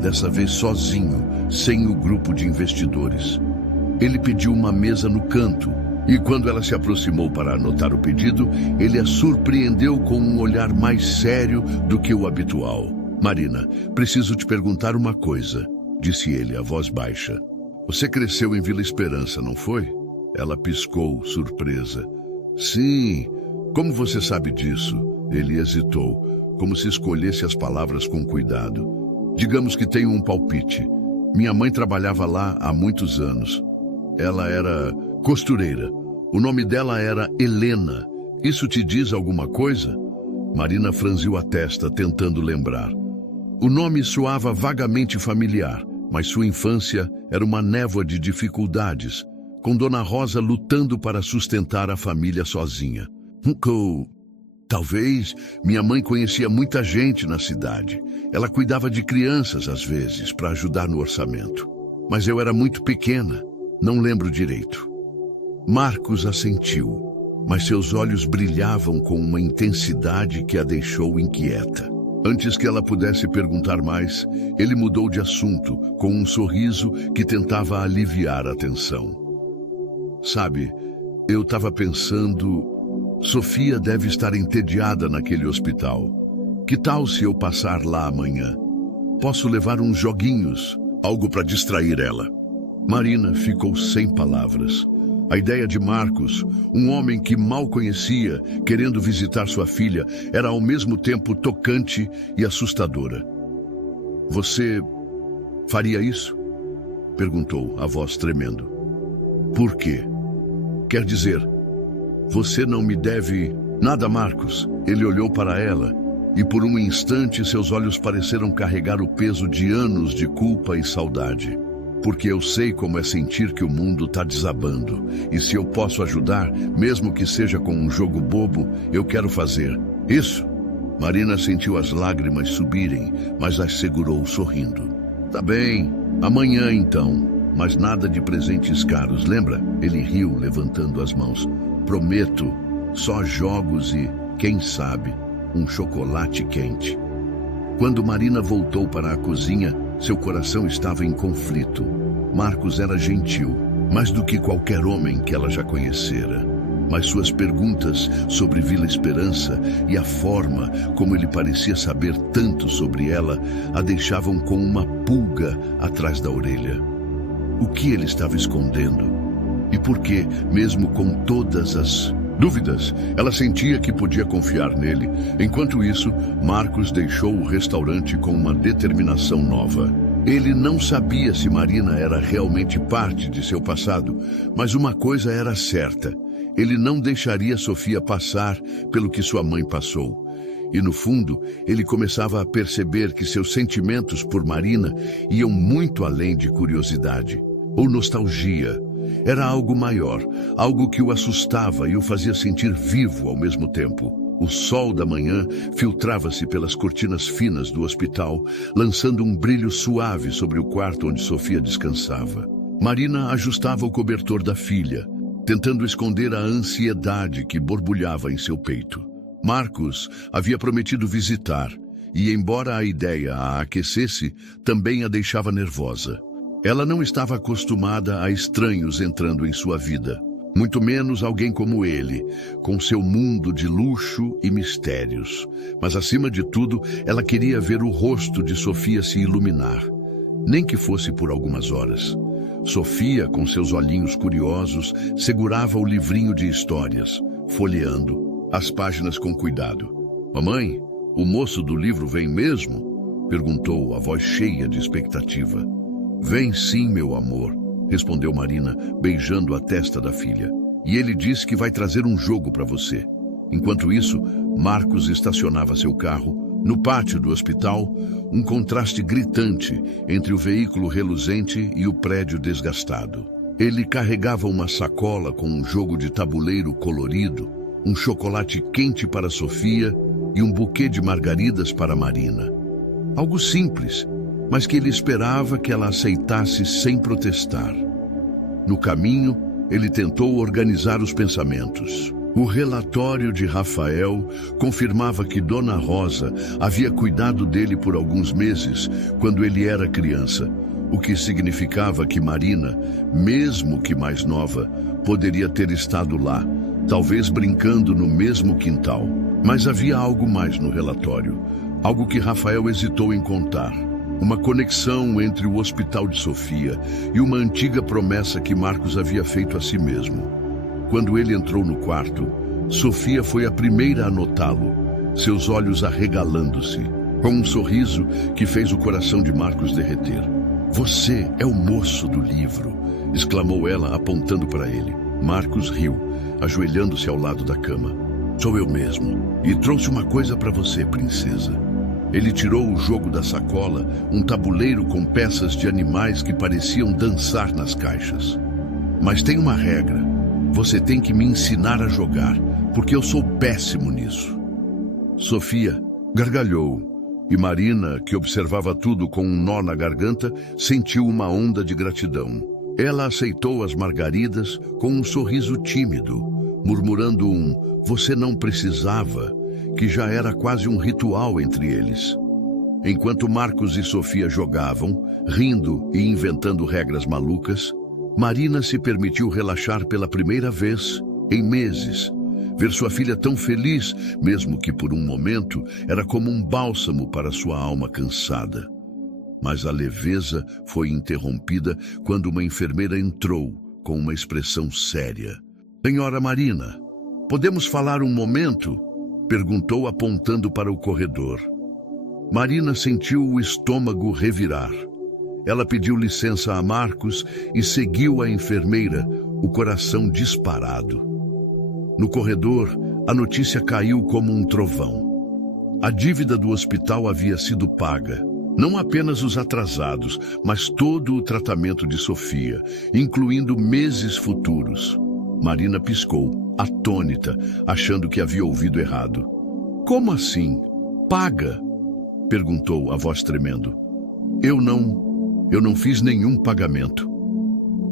dessa vez sozinho, sem o grupo de investidores. Ele pediu uma mesa no canto, e quando ela se aproximou para anotar o pedido, ele a surpreendeu com um olhar mais sério do que o habitual. Marina, preciso te perguntar uma coisa, disse ele, a voz baixa. Você cresceu em Vila Esperança, não foi? Ela piscou, surpresa. Sim, como você sabe disso? Ele hesitou, como se escolhesse as palavras com cuidado. Digamos que tenho um palpite. Minha mãe trabalhava lá há muitos anos. Ela era costureira. O nome dela era Helena. Isso te diz alguma coisa? Marina franziu a testa, tentando lembrar. O nome soava vagamente familiar, mas sua infância era uma névoa de dificuldades, com Dona Rosa lutando para sustentar a família sozinha. Talvez minha mãe conhecia muita gente na cidade. Ela cuidava de crianças às vezes para ajudar no orçamento. Mas eu era muito pequena, não lembro direito. Marcos assentiu, mas seus olhos brilhavam com uma intensidade que a deixou inquieta. Antes que ela pudesse perguntar mais, ele mudou de assunto com um sorriso que tentava aliviar a tensão. Sabe, eu estava pensando... Sofia deve estar entediada naquele hospital. Que tal se eu passar lá amanhã? Posso levar uns joguinhos, algo para distrair ela. Marina ficou sem palavras. A ideia de Marcos, um homem que mal conhecia, querendo visitar sua filha, era ao mesmo tempo tocante e assustadora. Você faria isso? Perguntou, a voz tremendo. Por quê? Quer dizer... Você não me deve nada, Marcos. Ele olhou para ela e por um instante seus olhos pareceram carregar o peso de anos de culpa e saudade. Porque eu sei como é sentir que o mundo está desabando. E se eu posso ajudar, mesmo que seja com um jogo bobo, eu quero fazer. Isso? Marina sentiu as lágrimas subirem, mas as segurou sorrindo. Tá bem, amanhã então. Mas nada de presentes caros, lembra? Ele riu, levantando as mãos. Prometo, só jogos e, quem sabe, um chocolate quente. Quando Marina voltou para a cozinha, seu coração estava em conflito. Marcos era gentil, mais do que qualquer homem que ela já conhecera. Mas suas perguntas sobre Vila Esperança e a forma como ele parecia saber tanto sobre ela a deixavam com uma pulga atrás da orelha. O que ele estava escondendo? E por que, mesmo com todas as dúvidas, ela sentia que podia confiar nele. Enquanto isso, Marcos deixou o restaurante com uma determinação nova. Ele não sabia se Marina era realmente parte de seu passado, mas uma coisa era certa. Ele não deixaria Sofia passar pelo que sua mãe passou. E no fundo, ele começava a perceber que seus sentimentos por Marina iam muito além de curiosidade ou nostalgia. Era algo maior, algo que o assustava e o fazia sentir vivo ao mesmo tempo. O sol da manhã filtrava-se pelas cortinas finas do hospital, lançando um brilho suave sobre o quarto onde Sofia descansava. Marina ajustava o cobertor da filha, tentando esconder a ansiedade que borbulhava em seu peito. Marcos havia prometido visitar, e embora a ideia a aquecesse, também a deixava nervosa. Ela não estava acostumada a estranhos entrando em sua vida. Muito menos alguém como ele, com seu mundo de luxo e mistérios. Mas, acima de tudo, ela queria ver o rosto de Sofia se iluminar, nem que fosse por algumas horas. Sofia, com seus olhinhos curiosos, segurava o livrinho de histórias, folheando as páginas com cuidado. "Mamãe, o moço do livro vem mesmo?" perguntou a voz cheia de expectativa. "Vem sim, meu amor", respondeu Marina, beijando a testa da filha. "E ele disse que vai trazer um jogo para você." Enquanto isso, Marcos estacionava seu carro no pátio do hospital, um contraste gritante entre o veículo reluzente e o prédio desgastado. Ele carregava uma sacola com um jogo de tabuleiro colorido, um chocolate quente para Sofia e um buquê de margaridas para Marina. Algo simples, mas que ele esperava que ela aceitasse sem protestar. No caminho, ele tentou organizar os pensamentos. O relatório de Rafael confirmava que Dona Rosa havia cuidado dele por alguns meses, quando ele era criança, o que significava que Marina, mesmo que mais nova, poderia ter estado lá, talvez brincando no mesmo quintal. Mas havia algo mais no relatório, algo que Rafael hesitou em contar. Uma conexão entre o hospital de Sofia e uma antiga promessa que Marcos havia feito a si mesmo. Quando ele entrou no quarto, Sofia foi a primeira a notá-lo, seus olhos arregalando-se, com um sorriso que fez o coração de Marcos derreter. "Você é o moço do livro", exclamou ela, apontando para ele. Marcos riu, ajoelhando-se ao lado da cama. "Sou eu mesmo, e trouxe uma coisa para você, princesa." Ele tirou o jogo da sacola, um tabuleiro com peças de animais que pareciam dançar nas caixas. "Mas tem uma regra. Você tem que me ensinar a jogar, porque eu sou péssimo nisso." Sofia gargalhou, e Marina, que observava tudo com um nó na garganta, sentiu uma onda de gratidão. Ela aceitou as margaridas com um sorriso tímido, murmurando um "você não precisava", que já era quase um ritual entre eles. Enquanto Marcos e Sofia jogavam, rindo e inventando regras malucas, Marina se permitiu relaxar pela primeira vez em meses. Ver sua filha tão feliz, mesmo que por um momento, era como um bálsamo para sua alma cansada. Mas a leveza foi interrompida quando uma enfermeira entrou com uma expressão séria. "Senhora Marina, podemos falar um momento?" perguntou, apontando para o corredor. Marina sentiu o estômago revirar. Ela pediu licença a Marcos e seguiu a enfermeira, o coração disparado. No corredor, a notícia caiu como um trovão. A dívida do hospital havia sido paga. Não apenas os atrasados, mas todo o tratamento de Sofia, incluindo meses futuros. Marina piscou, atônita, achando que havia ouvido errado. "Como assim? Paga?" perguntou, a voz tremendo. Eu não fiz nenhum pagamento."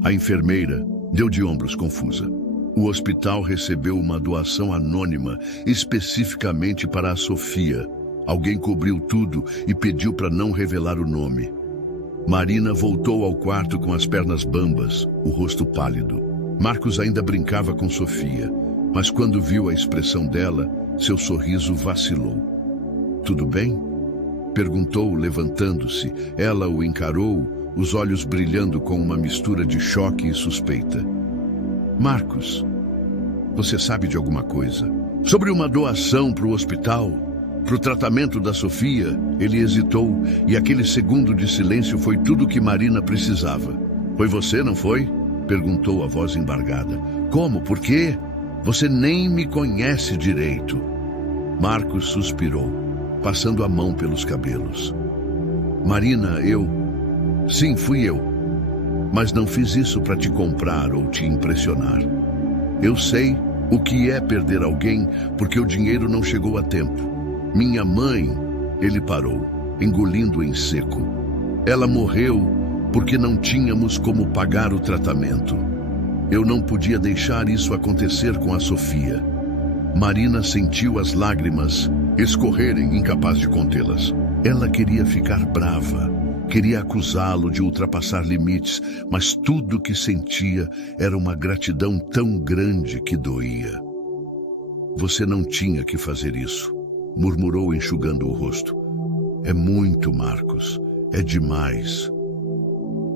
A enfermeira deu de ombros confusa. O hospital recebeu uma doação anônima, especificamente para a Sofia. Alguém cobriu tudo e pediu para não revelar o nome. Marina voltou ao quarto com as pernas bambas, o rosto pálido. Marcos ainda brincava com Sofia, mas quando viu a expressão dela, seu sorriso vacilou. "Tudo bem?" perguntou, levantando-se. Ela o encarou, os olhos brilhando com uma mistura de choque e suspeita. "Marcos, você sabe de alguma coisa? Sobre uma doação para o hospital? Para o tratamento da Sofia?" Ele hesitou, e aquele segundo de silêncio foi tudo que Marina precisava. "Foi você, não foi?" perguntou a voz embargada. "Como? Por quê? Você nem me conhece direito." Marcos suspirou, passando a mão pelos cabelos. "Marina, Sim, fui eu. Mas não fiz isso para te comprar ou te impressionar. Eu sei o que é perder alguém porque o dinheiro não chegou a tempo. Minha mãe..." Ele parou, engolindo em seco. "Ela morreu porque não tínhamos como pagar o tratamento. Eu não podia deixar isso acontecer com a Sofia." Marina sentiu as lágrimas escorrerem, incapaz de contê-las. Ela queria ficar brava, Queria acusá-lo de ultrapassar limites, mas tudo o que sentia era uma gratidão tão grande que doía. Você não tinha que fazer isso, murmurou enxugando o rosto. É muito, Marcos. É demais.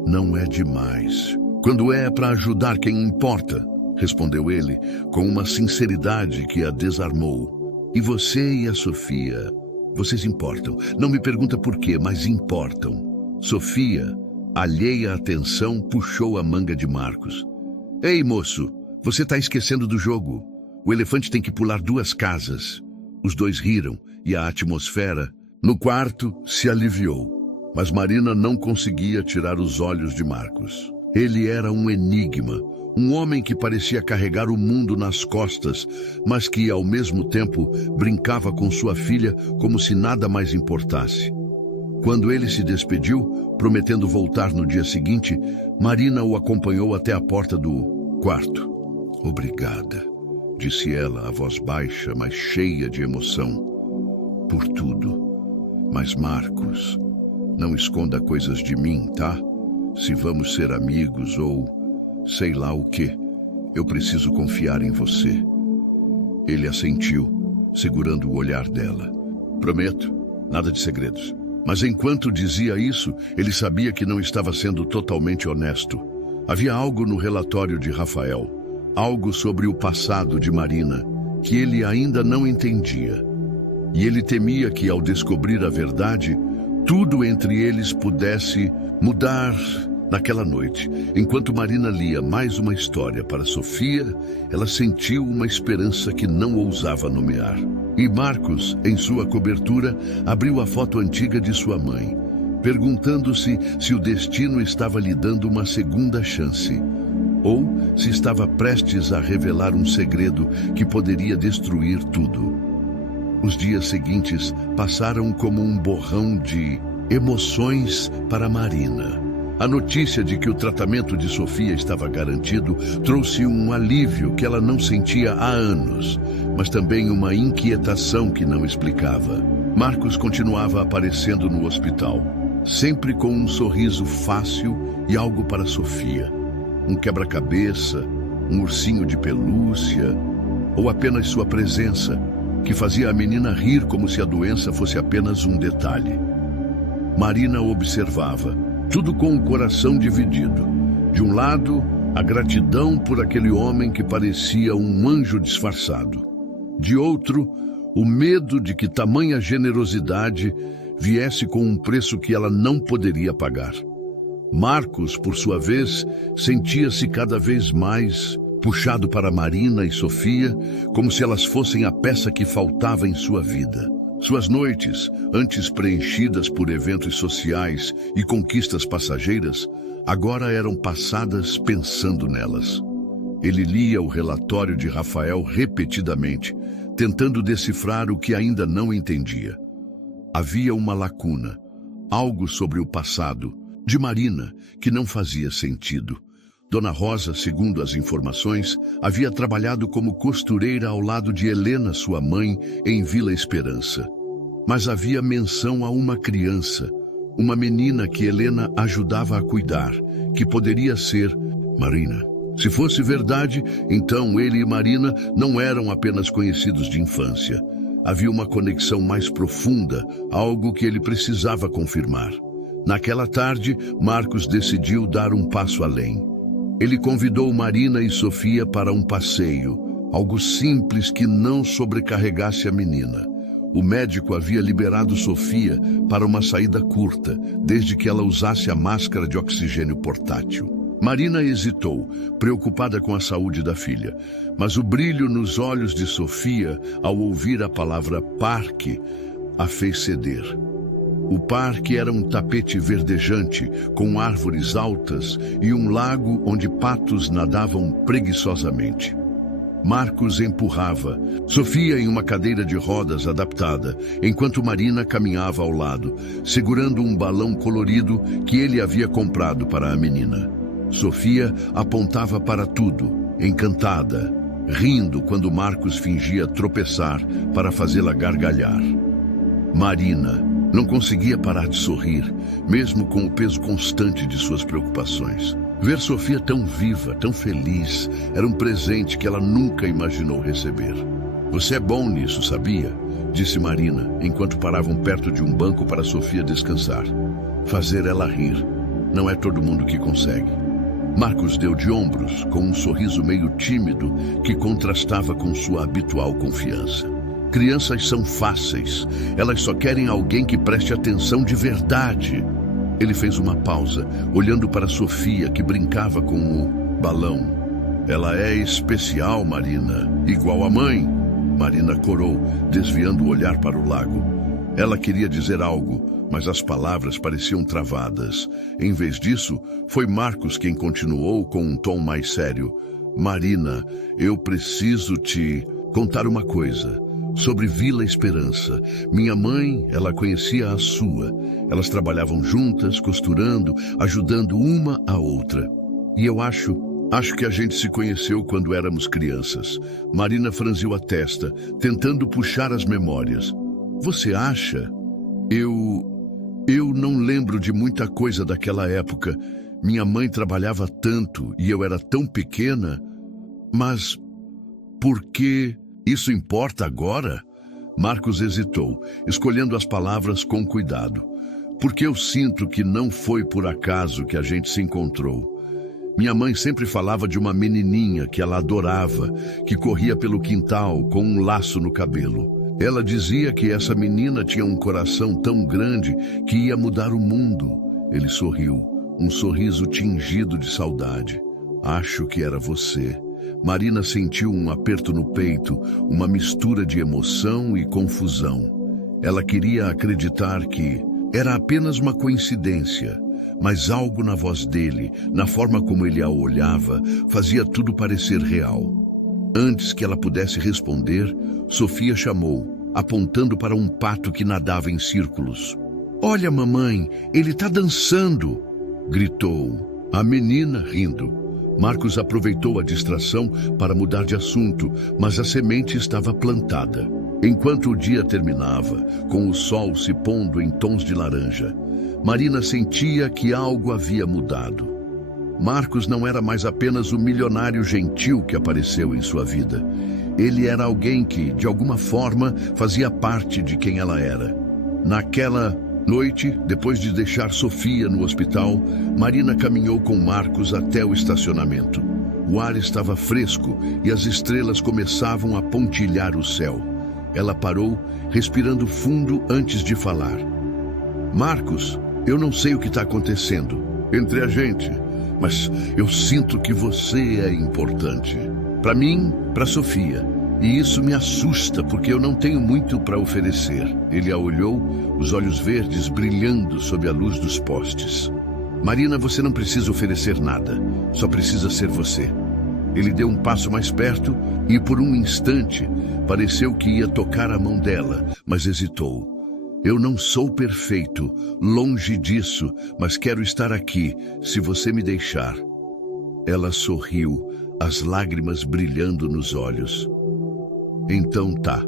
Não é demais. Quando é para ajudar quem importa, respondeu ele, com uma sinceridade que a desarmou. E você e a Sofia, vocês importam. Não me pergunta por quê, mas importam. Sofia, alheia à atenção, puxou a manga de Marcos. Ei, moço, você está esquecendo do jogo. O elefante tem que pular 2 casas. Os dois riram e a atmosfera no quarto se aliviou. Mas Marina não conseguia tirar os olhos de Marcos. Ele era um enigma, um homem que parecia carregar o mundo nas costas, mas que, ao mesmo tempo, brincava com sua filha como se nada mais importasse. Quando ele se despediu, prometendo voltar no dia seguinte, Marina o acompanhou até a porta do quarto. Obrigada, disse ela, a voz baixa, mas cheia de emoção. Por tudo. Mas, Marcos, não esconda coisas de mim, tá? Se vamos ser amigos ou sei lá o quê, eu preciso confiar em você. Ele assentiu, segurando o olhar dela. Prometo, nada de segredos. Mas enquanto dizia isso, ele sabia que não estava sendo totalmente honesto. Havia algo no relatório de Rafael, algo sobre o passado de Marina, que ele ainda não entendia. E ele temia que, ao descobrir a verdade, tudo entre eles pudesse mudar naquela noite. Enquanto Marina lia mais uma história para Sofia, ela sentiu uma esperança que não ousava nomear. E Marcos, em sua cobertura, abriu a foto antiga de sua mãe, perguntando-se se o destino estava lhe dando uma segunda chance, ou se estava prestes a revelar um segredo que poderia destruir tudo. Os dias seguintes passaram como um borrão de emoções para Marina. A notícia de que o tratamento de Sofia estava garantido trouxe um alívio que ela não sentia há anos, mas também uma inquietação que não explicava. Marcos continuava aparecendo no hospital, sempre com um sorriso fácil e algo para Sofia. Um quebra-cabeça, um ursinho de pelúcia, ou apenas sua presença, que fazia a menina rir como se a doença fosse apenas um detalhe. Marina observava, tudo com o coração dividido. De um lado, a gratidão por aquele homem que parecia um anjo disfarçado. De outro, o medo de que tamanha generosidade viesse com um preço que ela não poderia pagar. Marcos, por sua vez, sentia-se cada vez mais puxado para Marina e Sofia, como se elas fossem a peça que faltava em sua vida. Suas noites, antes preenchidas por eventos sociais e conquistas passageiras, agora eram passadas pensando nelas. Ele lia o relatório de Rafael repetidamente, tentando decifrar o que ainda não entendia. Havia uma lacuna, algo sobre o passado, de Marina, que não fazia sentido. Dona Rosa, segundo as informações, havia trabalhado como costureira ao lado de Helena, sua mãe, em Vila Esperança. Mas havia menção a uma criança, uma menina que Helena ajudava a cuidar, que poderia ser Marina. Se fosse verdade, então ele e Marina não eram apenas conhecidos de infância. Havia uma conexão mais profunda, algo que ele precisava confirmar. Naquela tarde, Marcos decidiu dar um passo além. Ele convidou Marina e Sofia para um passeio, algo simples que não sobrecarregasse a menina. O médico havia liberado Sofia para uma saída curta, desde que ela usasse a máscara de oxigênio portátil. Marina hesitou, preocupada com a saúde da filha, mas o brilho nos olhos de Sofia, ao ouvir a palavra parque, a fez ceder. O parque era um tapete verdejante, com árvores altas e um lago onde patos nadavam preguiçosamente. Marcos empurrava, Sofia em uma cadeira de rodas adaptada, enquanto Marina caminhava ao lado, segurando um balão colorido que ele havia comprado para a menina. Sofia apontava para tudo, encantada, rindo quando Marcos fingia tropeçar para fazê-la gargalhar. Marina, Não conseguia parar de sorrir, mesmo com o peso constante de suas preocupações. Ver Sofia tão viva, tão feliz, era um presente que ela nunca imaginou receber. Você é bom nisso, sabia? Disse Marina, enquanto paravam perto de um banco para Sofia descansar. Fazer ela rir. Não é todo mundo que consegue. Marcos deu de ombros, com um sorriso meio tímido que contrastava com sua habitual confiança. Crianças são fáceis. Elas só querem alguém que preste atenção de verdade. Ele fez uma pausa, olhando para Sofia, que brincava com o balão. Ela é especial, Marina. Igual a mãe. Marina corou, desviando o olhar para o lago. Ela queria dizer algo, mas as palavras pareciam travadas. Em vez disso, foi Marcos quem continuou com um tom mais sério. Marina, eu preciso te contar uma coisa. Sobre Vila Esperança. Minha mãe, ela conhecia a sua. Elas trabalhavam juntas, costurando, ajudando uma a outra. E eu acho que a gente se conheceu quando éramos crianças. Marina franziu a testa, tentando puxar as memórias. Você acha? Eu não lembro de muita coisa daquela época. Minha mãe trabalhava tanto e eu era tão pequena. Mas por que isso importa agora? Marcos hesitou, escolhendo as palavras com cuidado. Porque eu sinto que não foi por acaso que a gente se encontrou. Minha mãe sempre falava de uma menininha que ela adorava, que corria pelo quintal com um laço no cabelo. Ela dizia que essa menina tinha um coração tão grande que ia mudar o mundo. Ele sorriu, um sorriso tingido de saudade. Acho que era você. Marina sentiu um aperto no peito, uma mistura de emoção e confusão. Ela queria acreditar que era apenas uma coincidência, mas algo na voz dele, na forma como ele a olhava, fazia tudo parecer real. Antes que ela pudesse responder, Sofia chamou, apontando para um pato que nadava em círculos. "Olha, mamãe, ele está dançando!" gritou a menina, rindo. Marcos aproveitou a distração para mudar de assunto, mas a semente estava plantada. Enquanto o dia terminava, com o sol se pondo em tons de laranja, Marina sentia que algo havia mudado. Marcos não era mais apenas o milionário gentil que apareceu em sua vida. Ele era alguém que, de alguma forma, fazia parte de quem ela era. Naquela noite, depois de deixar Sofia no hospital, Marina caminhou com Marcos até o estacionamento. O ar estava fresco e as estrelas começavam a pontilhar o céu. Ela parou, respirando fundo antes de falar. "Marcos, eu não sei o que está acontecendo entre a gente, mas eu sinto que você é importante. Para mim, para Sofia. E isso me assusta, porque eu não tenho muito para oferecer." Ele a olhou, os olhos verdes brilhando sob a luz dos postes. "Marina, você não precisa oferecer nada. Só precisa ser você." Ele deu um passo mais perto e, por um instante, pareceu que ia tocar a mão dela, mas hesitou. "Eu não sou perfeito, longe disso, mas quero estar aqui, se você me deixar." Ela sorriu, as lágrimas brilhando nos olhos. "Então tá,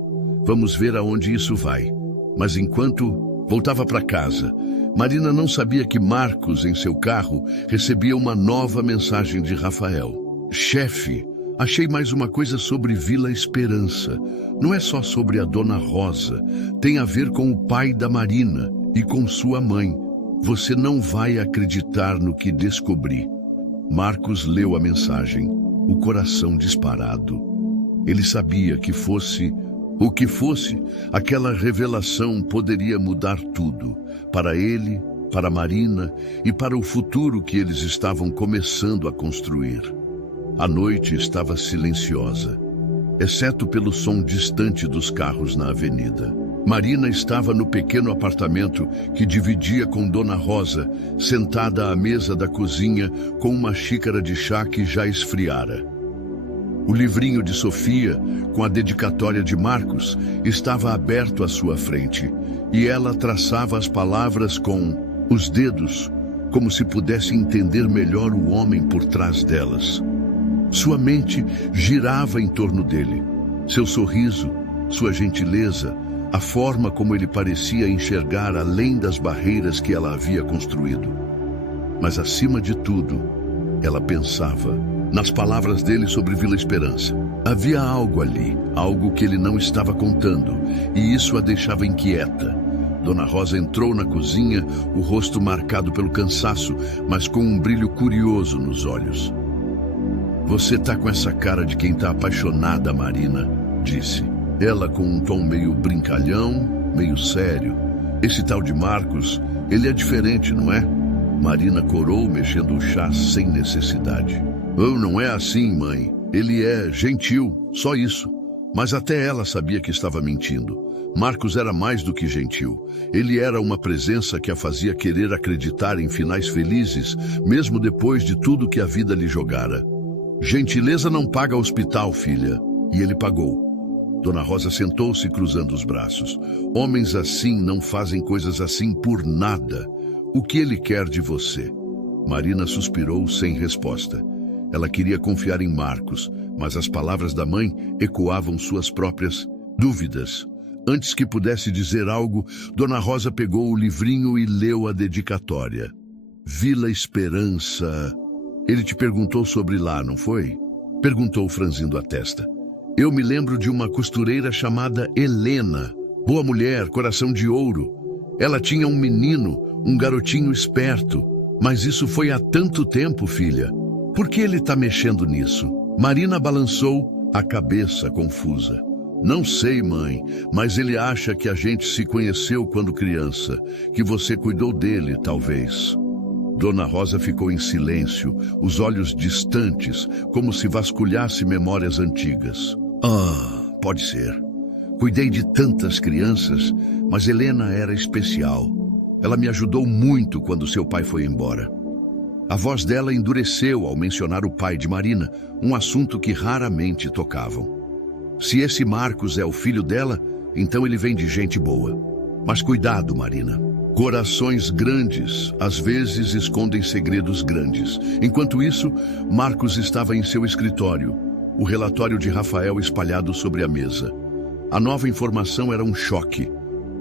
vamos ver aonde isso vai." Mas enquanto voltava para casa, Marina não sabia que Marcos, em seu carro, recebia uma nova mensagem de Rafael. "Chefe, achei mais uma coisa sobre Vila Esperança. Não é só sobre a Dona Rosa. Tem a ver com o pai da Marina e com sua mãe. Você não vai acreditar no que descobri." Marcos leu a mensagem, o coração disparado. Ele sabia que fosse o que fosse, aquela revelação poderia mudar tudo, para ele, para Marina e para o futuro que eles estavam começando a construir. A noite estava silenciosa, exceto pelo som distante dos carros na avenida. Marina estava no pequeno apartamento que dividia com Dona Rosa, sentada à mesa da cozinha com uma xícara de chá que já esfriara. O livrinho de Sofia, com a dedicatória de Marcos, estava aberto à sua frente, e ela traçava as palavras com os dedos, como se pudesse entender melhor o homem por trás delas. Sua mente girava em torno dele. Seu sorriso, sua gentileza, a forma como ele parecia enxergar além das barreiras que ela havia construído. Mas, acima de tudo, ela pensava nas palavras dele sobre Vila Esperança. Havia algo ali, algo que ele não estava contando, e isso a deixava inquieta. Dona Rosa entrou na cozinha, o rosto marcado pelo cansaço, mas com um brilho curioso nos olhos. "Você tá com essa cara de quem tá apaixonada, Marina", disse. Ela com um tom meio brincalhão, meio sério. "Esse tal de Marcos, ele é diferente, não é?" Marina corou, mexendo o chá sem necessidade. "Oh, não é assim, mãe. Ele é gentil, só isso." Mas até ela sabia que estava mentindo. Marcos era mais do que gentil. Ele era uma presença que a fazia querer acreditar em finais felizes, mesmo depois de tudo que a vida lhe jogara. "Gentileza não paga hospital, filha." E ele pagou. Dona Rosa sentou-se cruzando os braços. "Homens assim não fazem coisas assim por nada. O que ele quer de você?" Marina suspirou sem resposta. Ela queria confiar em Marcos, mas as palavras da mãe ecoavam suas próprias dúvidas. Antes que pudesse dizer algo, Dona Rosa pegou o livrinho e leu a dedicatória. "Vila Esperança. Ele te perguntou sobre lá, não foi?" Perguntou, franzindo a testa. "Eu me lembro de uma costureira chamada Helena. Boa mulher, coração de ouro. Ela tinha um menino, um garotinho esperto. Mas isso foi há tanto tempo, filha. Por que ele está mexendo nisso?" Marina balançou a cabeça, confusa. "Não sei, mãe, mas ele acha que a gente se conheceu quando criança, que você cuidou dele, talvez." Dona Rosa ficou em silêncio, os olhos distantes, como se vasculhasse memórias antigas. "Ah, pode ser. Cuidei de tantas crianças, mas Helena era especial. Ela me ajudou muito quando seu pai foi embora." A voz dela endureceu ao mencionar o pai de Marina, um assunto que raramente tocavam. "Se esse Marcos é o filho dela, então ele vem de gente boa. Mas cuidado, Marina. Corações grandes, às vezes, escondem segredos grandes." Enquanto isso, Marcos estava em seu escritório, o relatório de Rafael espalhado sobre a mesa. A nova informação era um choque,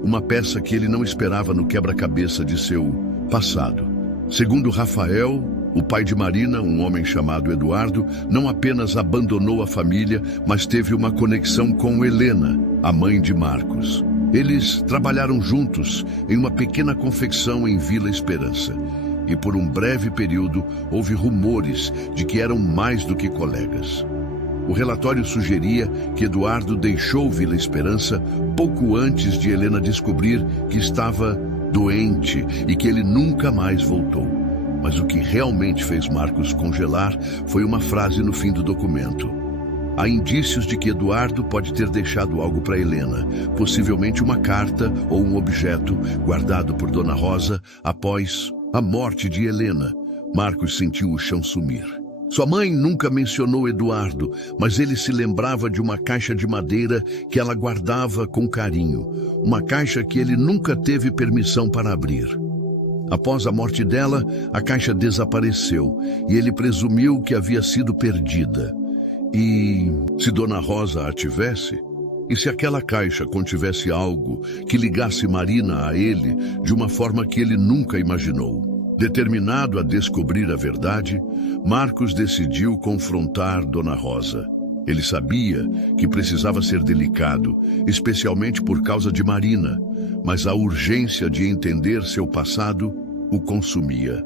uma peça que ele não esperava no quebra-cabeça de seu passado. Segundo Rafael, o pai de Marina, um homem chamado Eduardo, não apenas abandonou a família, mas teve uma conexão com Helena, a mãe de Marcos. Eles trabalharam juntos em uma pequena confecção em Vila Esperança. E por um breve período houve rumores de que eram mais do que colegas. O relatório sugeria que Eduardo deixou Vila Esperança pouco antes de Helena descobrir que estava doente e que ele nunca mais voltou. Mas o que realmente fez Marcos congelar foi uma frase no fim do documento. Há indícios de que Eduardo pode ter deixado algo para Helena, possivelmente uma carta ou um objeto guardado por Dona Rosa após a morte de Helena. Marcos sentiu o chão sumir. Sua mãe nunca mencionou Eduardo, mas ele se lembrava de uma caixa de madeira que ela guardava com carinho, uma caixa que ele nunca teve permissão para abrir. Após a morte dela, a caixa desapareceu e ele presumiu que havia sido perdida. E se Dona Rosa a tivesse? E se aquela caixa contivesse algo que ligasse Marina a ele de uma forma que ele nunca imaginou? Determinado a descobrir a verdade, Marcos decidiu confrontar Dona Rosa. Ele sabia que precisava ser delicado, especialmente por causa de Marina, mas a urgência de entender seu passado o consumia.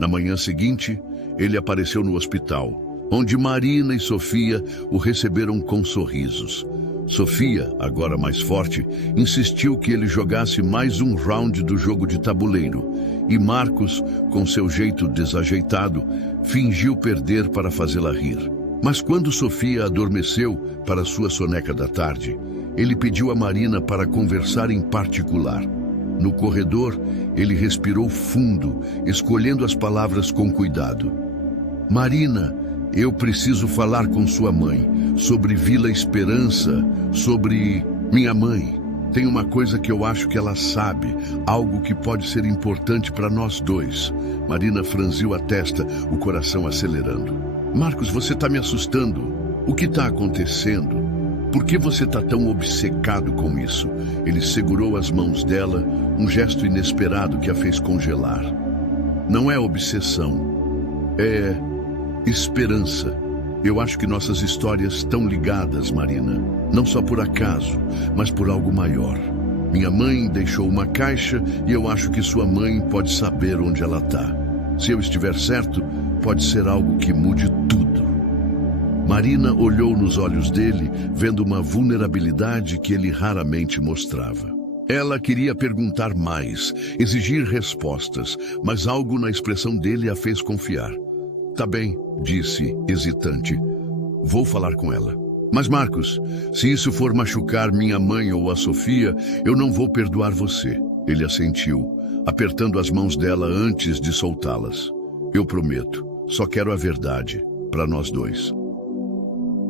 Na manhã seguinte, ele apareceu no hospital, onde Marina e Sofia o receberam com sorrisos. Sofia, agora mais forte, insistiu que ele jogasse mais um round do jogo de tabuleiro, e Marcos, com seu jeito desajeitado, fingiu perder para fazê-la rir. Mas quando Sofia adormeceu para sua soneca da tarde, ele pediu a Marina para conversar em particular. No corredor, ele respirou fundo, escolhendo as palavras com cuidado. "Marina, eu preciso falar com sua mãe sobre Vila Esperança, sobre minha mãe. Tem uma coisa que eu acho que ela sabe, algo que pode ser importante para nós dois." Marina franziu a testa, o coração acelerando. "Marcos, você está me assustando. O que está acontecendo?" Por que você está tão obcecado com isso? Ele segurou as mãos dela, um gesto inesperado que a fez congelar. Não é obsessão, é esperança. Eu acho que nossas histórias estão ligadas, Marina. Não só por acaso, mas por algo maior. Minha mãe deixou uma caixa e eu acho que sua mãe pode saber onde ela está. Se eu estiver certo, pode ser algo que mude tudo. Marina olhou nos olhos dele, vendo uma vulnerabilidade que ele raramente mostrava. Ela queria perguntar mais, exigir respostas, mas algo na expressão dele a fez confiar. Tá bem, disse, hesitante. Vou falar com ela. Mas, Marcos, se isso for machucar minha mãe ou a Sofia, eu não vou perdoar você. Ele assentiu, apertando as mãos dela antes de soltá-las. Eu prometo, só quero a verdade, para nós dois.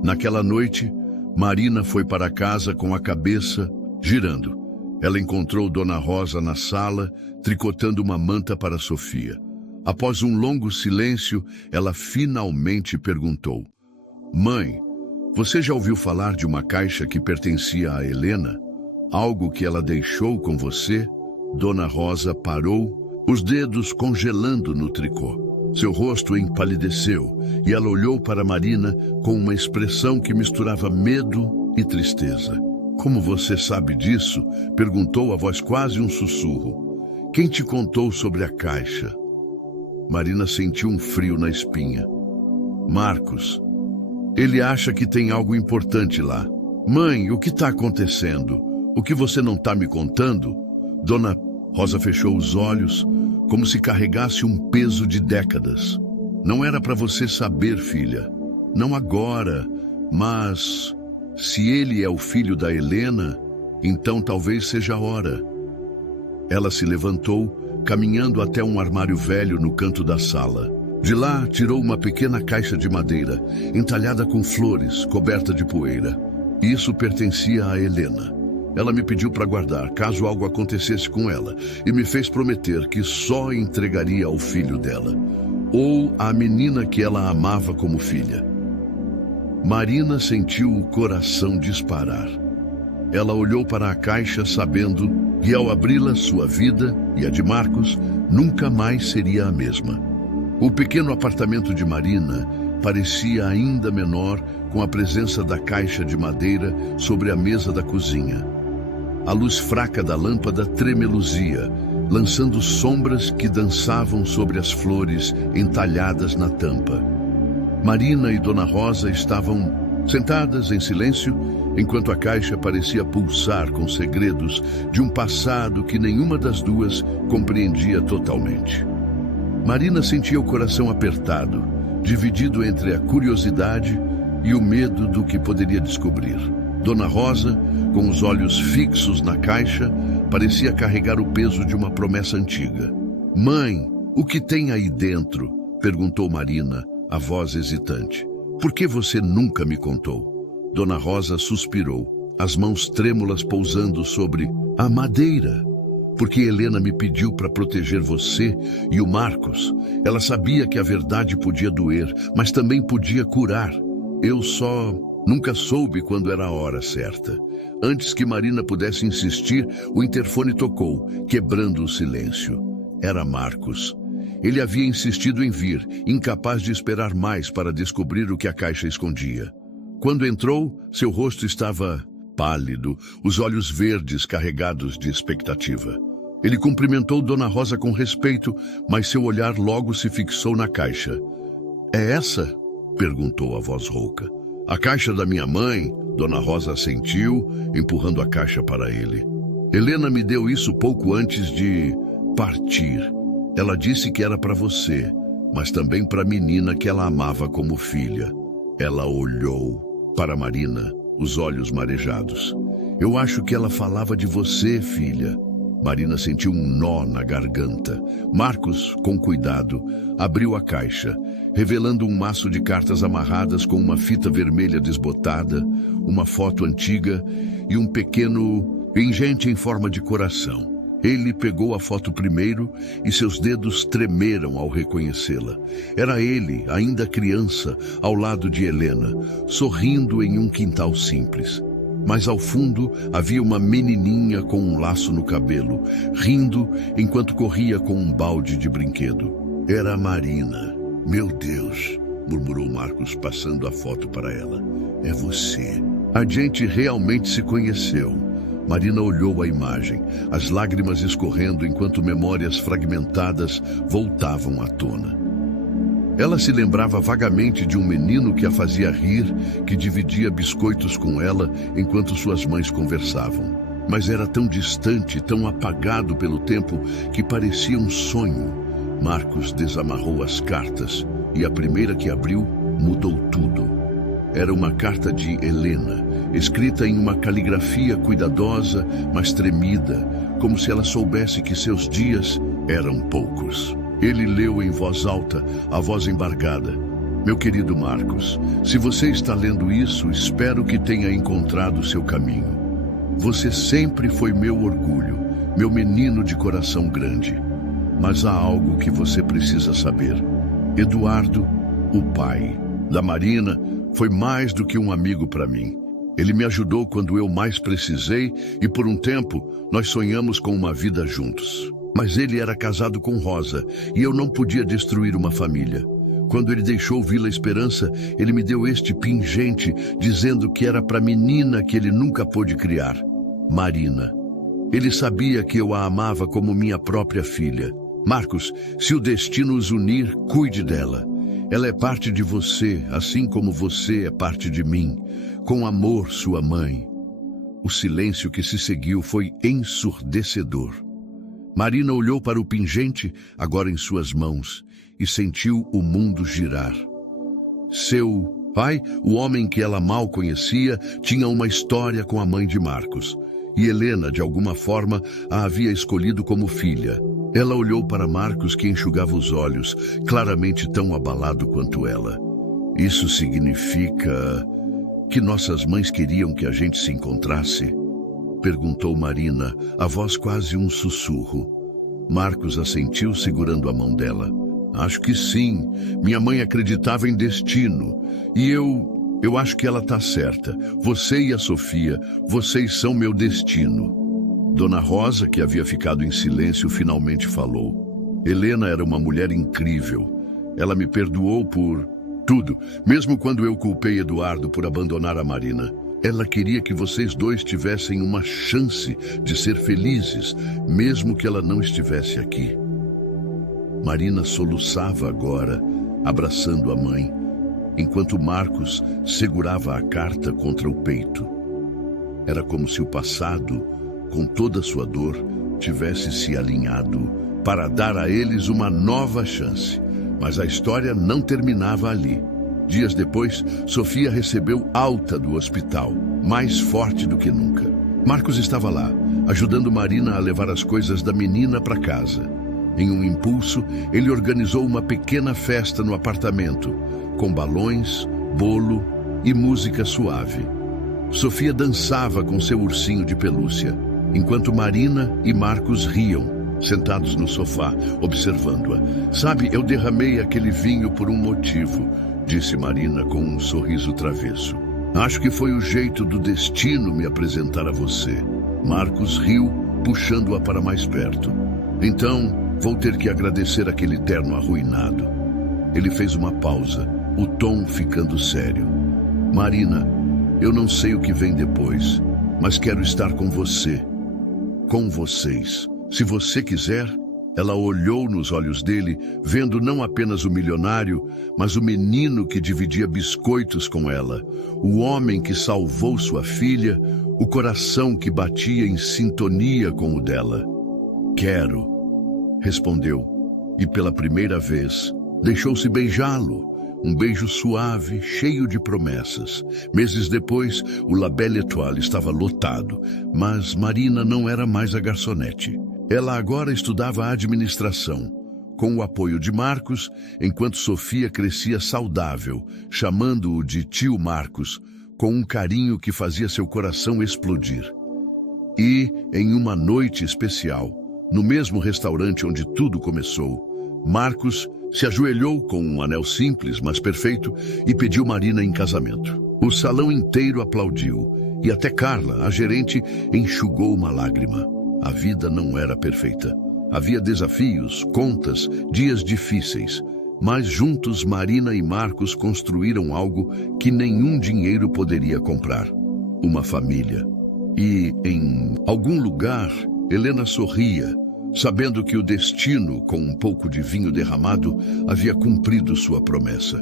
Naquela noite, Marina foi para casa com a cabeça girando. Ela encontrou Dona Rosa na sala, tricotando uma manta para Sofia. Após um longo silêncio, ela finalmente perguntou: Mãe, você já ouviu falar de uma caixa que pertencia a Helena? Algo que ela deixou com você? Dona Rosa parou, os dedos congelando no tricô. Seu rosto empalideceu e ela olhou para Marina com uma expressão que misturava medo e tristeza. Como você sabe disso? Perguntou a voz quase um sussurro. Quem te contou sobre a caixa? Marina sentiu um frio na espinha. Marcos. Ele acha que tem algo importante lá. Mãe, o que está acontecendo? O que você não está me contando? Dona Rosa fechou os olhos, como se carregasse um peso de décadas. Não era para você saber, filha. Não agora, mas se ele é o filho da Helena, então talvez seja a hora. Ela se levantou, caminhando até um armário velho no canto da sala. De lá, tirou uma pequena caixa de madeira, entalhada com flores, coberta de poeira. Isso pertencia a Helena. Ela me pediu para guardar, caso algo acontecesse com ela, e me fez prometer que só entregaria ao filho dela, ou à menina que ela amava como filha. Marina sentiu o coração disparar. Ela olhou para a caixa sabendo que ao abri-la sua vida e a de Marcos nunca mais seria a mesma. O pequeno apartamento de Marina parecia ainda menor com a presença da caixa de madeira sobre a mesa da cozinha. A luz fraca da lâmpada tremeluzia, lançando sombras que dançavam sobre as flores entalhadas na tampa. Marina e Dona Rosa estavam sentadas em silêncio, enquanto a caixa parecia pulsar com segredos de um passado que nenhuma das duas compreendia totalmente. Marina sentia o coração apertado, dividido entre a curiosidade e o medo do que poderia descobrir. Dona Rosa, com os olhos fixos na caixa, parecia carregar o peso de uma promessa antiga. Mãe, o que tem aí dentro? Perguntou Marina, a voz hesitante. Por que você nunca me contou? Dona Rosa suspirou, as mãos trêmulas pousando sobre a madeira. Porque Helena me pediu para proteger você e o Marcos. Ela sabia que a verdade podia doer, mas também podia curar. Eu só nunca soube quando era a hora certa. Antes que Marina pudesse insistir, o interfone tocou, quebrando o silêncio. Era Marcos. Ele havia insistido em vir, incapaz de esperar mais para descobrir o que a caixa escondia. Quando entrou, seu rosto estava pálido, os olhos verdes carregados de expectativa. Ele cumprimentou Dona Rosa com respeito, mas seu olhar logo se fixou na caixa. É essa? Perguntou a voz rouca. A caixa da minha mãe? Dona Rosa assentiu, empurrando a caixa para ele. Helena me deu isso pouco antes de partir. Ela disse que era para você, mas também para a menina que ela amava como filha. Ela olhou para Marina, os olhos marejados. Eu acho que ela falava de você, filha. Marina sentiu um nó na garganta. Marcos, com cuidado, abriu a caixa, revelando um maço de cartas amarradas com uma fita vermelha desbotada, uma foto antiga e um pequeno pingente em forma de coração. Ele pegou a foto primeiro e seus dedos tremeram ao reconhecê-la. Era ele, ainda criança, ao lado de Helena, sorrindo em um quintal simples. Mas ao fundo havia uma menininha com um laço no cabelo, rindo enquanto corria com um balde de brinquedo. Era a Marina. Meu Deus, murmurou Marcos, passando a foto para ela. É você. A gente realmente se conheceu. Marina olhou a imagem, as lágrimas escorrendo enquanto memórias fragmentadas voltavam à tona. Ela se lembrava vagamente de um menino que a fazia rir, que dividia biscoitos com ela enquanto suas mães conversavam. Mas era tão distante, tão apagado pelo tempo, que parecia um sonho. Marcos desamarrou as cartas e a primeira que abriu mudou tudo. Era uma carta de Helena, escrita em uma caligrafia cuidadosa, mas tremida, como se ela soubesse que seus dias eram poucos. Ele leu em voz alta, a voz embargada. Meu querido Marcos, se você está lendo isso, espero que tenha encontrado seu caminho. Você sempre foi meu orgulho, meu menino de coração grande. Mas há algo que você precisa saber. Eduardo, o pai da Marina, foi mais do que um amigo para mim. Ele me ajudou quando eu mais precisei e por um tempo nós sonhamos com uma vida juntos. Mas ele era casado com Rosa e eu não podia destruir uma família. Quando ele deixou Vila Esperança, ele me deu este pingente, dizendo que era para a menina que ele nunca pôde criar, Marina. Ele sabia que eu a amava como minha própria filha. Marcos, se o destino os unir, cuide dela. Ela é parte de você, assim como você é parte de mim. Com amor, sua mãe. O silêncio que se seguiu foi ensurdecedor. Marina olhou para o pingente, agora em suas mãos, e sentiu o mundo girar. Seu pai, o homem que ela mal conhecia, tinha uma história com a mãe de Marcos. E Helena, de alguma forma, a havia escolhido como filha. Ela olhou para Marcos, que enxugava os olhos, claramente tão abalado quanto ela. Isso significa que nossas mães queriam que a gente se encontrasse? Perguntou Marina, a voz quase um sussurro. Marcos assentiu, segurando a mão dela. Acho que sim. Minha mãe acreditava em destino. E eu acho que ela está certa. Você e a Sofia, vocês são meu destino. Dona Rosa, que havia ficado em silêncio, finalmente falou. Helena era uma mulher incrível. Ela me perdoou por tudo, mesmo quando eu culpei Eduardo por abandonar a Marina. Ela queria que vocês dois tivessem uma chance de ser felizes, mesmo que ela não estivesse aqui. Marina soluçava agora, abraçando a mãe, enquanto Marcos segurava a carta contra o peito. Era como se o passado, com toda sua dor, tivesse se alinhado para dar a eles uma nova chance. Mas a história não terminava ali. Dias depois, Sofia recebeu alta do hospital, mais forte do que nunca. Marcos estava lá, ajudando Marina a levar as coisas da menina para casa. Em um impulso, ele organizou uma pequena festa no apartamento, com balões, bolo e música suave. Sofia dançava com seu ursinho de pelúcia, enquanto Marina e Marcos riam, sentados no sofá, observando-a. Sabe, eu derramei aquele vinho por um motivo, disse Marina com um sorriso travesso. Acho que foi o jeito do destino me apresentar a você. Marcos riu, puxando-a para mais perto. Então, vou ter que agradecer aquele terno arruinado. Ele fez uma pausa, o tom ficando sério. Marina, eu não sei o que vem depois, mas quero estar com você. Com vocês. Se você quiser. Ela olhou nos olhos dele, vendo não apenas o milionário, mas o menino que dividia biscoitos com ela, o homem que salvou sua filha, o coração que batia em sintonia com o dela. Quero, respondeu, e pela primeira vez deixou-se beijá-lo, um beijo suave, cheio de promessas. Meses depois, o La Belle Étoile estava lotado, mas Marina não era mais a garçonete. Ela agora estudava administração, com o apoio de Marcos, enquanto Sofia crescia saudável, chamando-o de tio Marcos, com um carinho que fazia seu coração explodir. E, em uma noite especial, no mesmo restaurante onde tudo começou, Marcos se ajoelhou com um anel simples, mas perfeito, e pediu Marina em casamento. O salão inteiro aplaudiu, E até Carla, a gerente, enxugou uma lágrima. A vida não era perfeita. Havia desafios, contas, dias difíceis. Mas juntos, Marina e Marcos construíram algo que nenhum dinheiro poderia comprar. Uma família. E, em algum lugar, Helena sorria, sabendo que o destino, com um pouco de vinho derramado, havia cumprido sua promessa.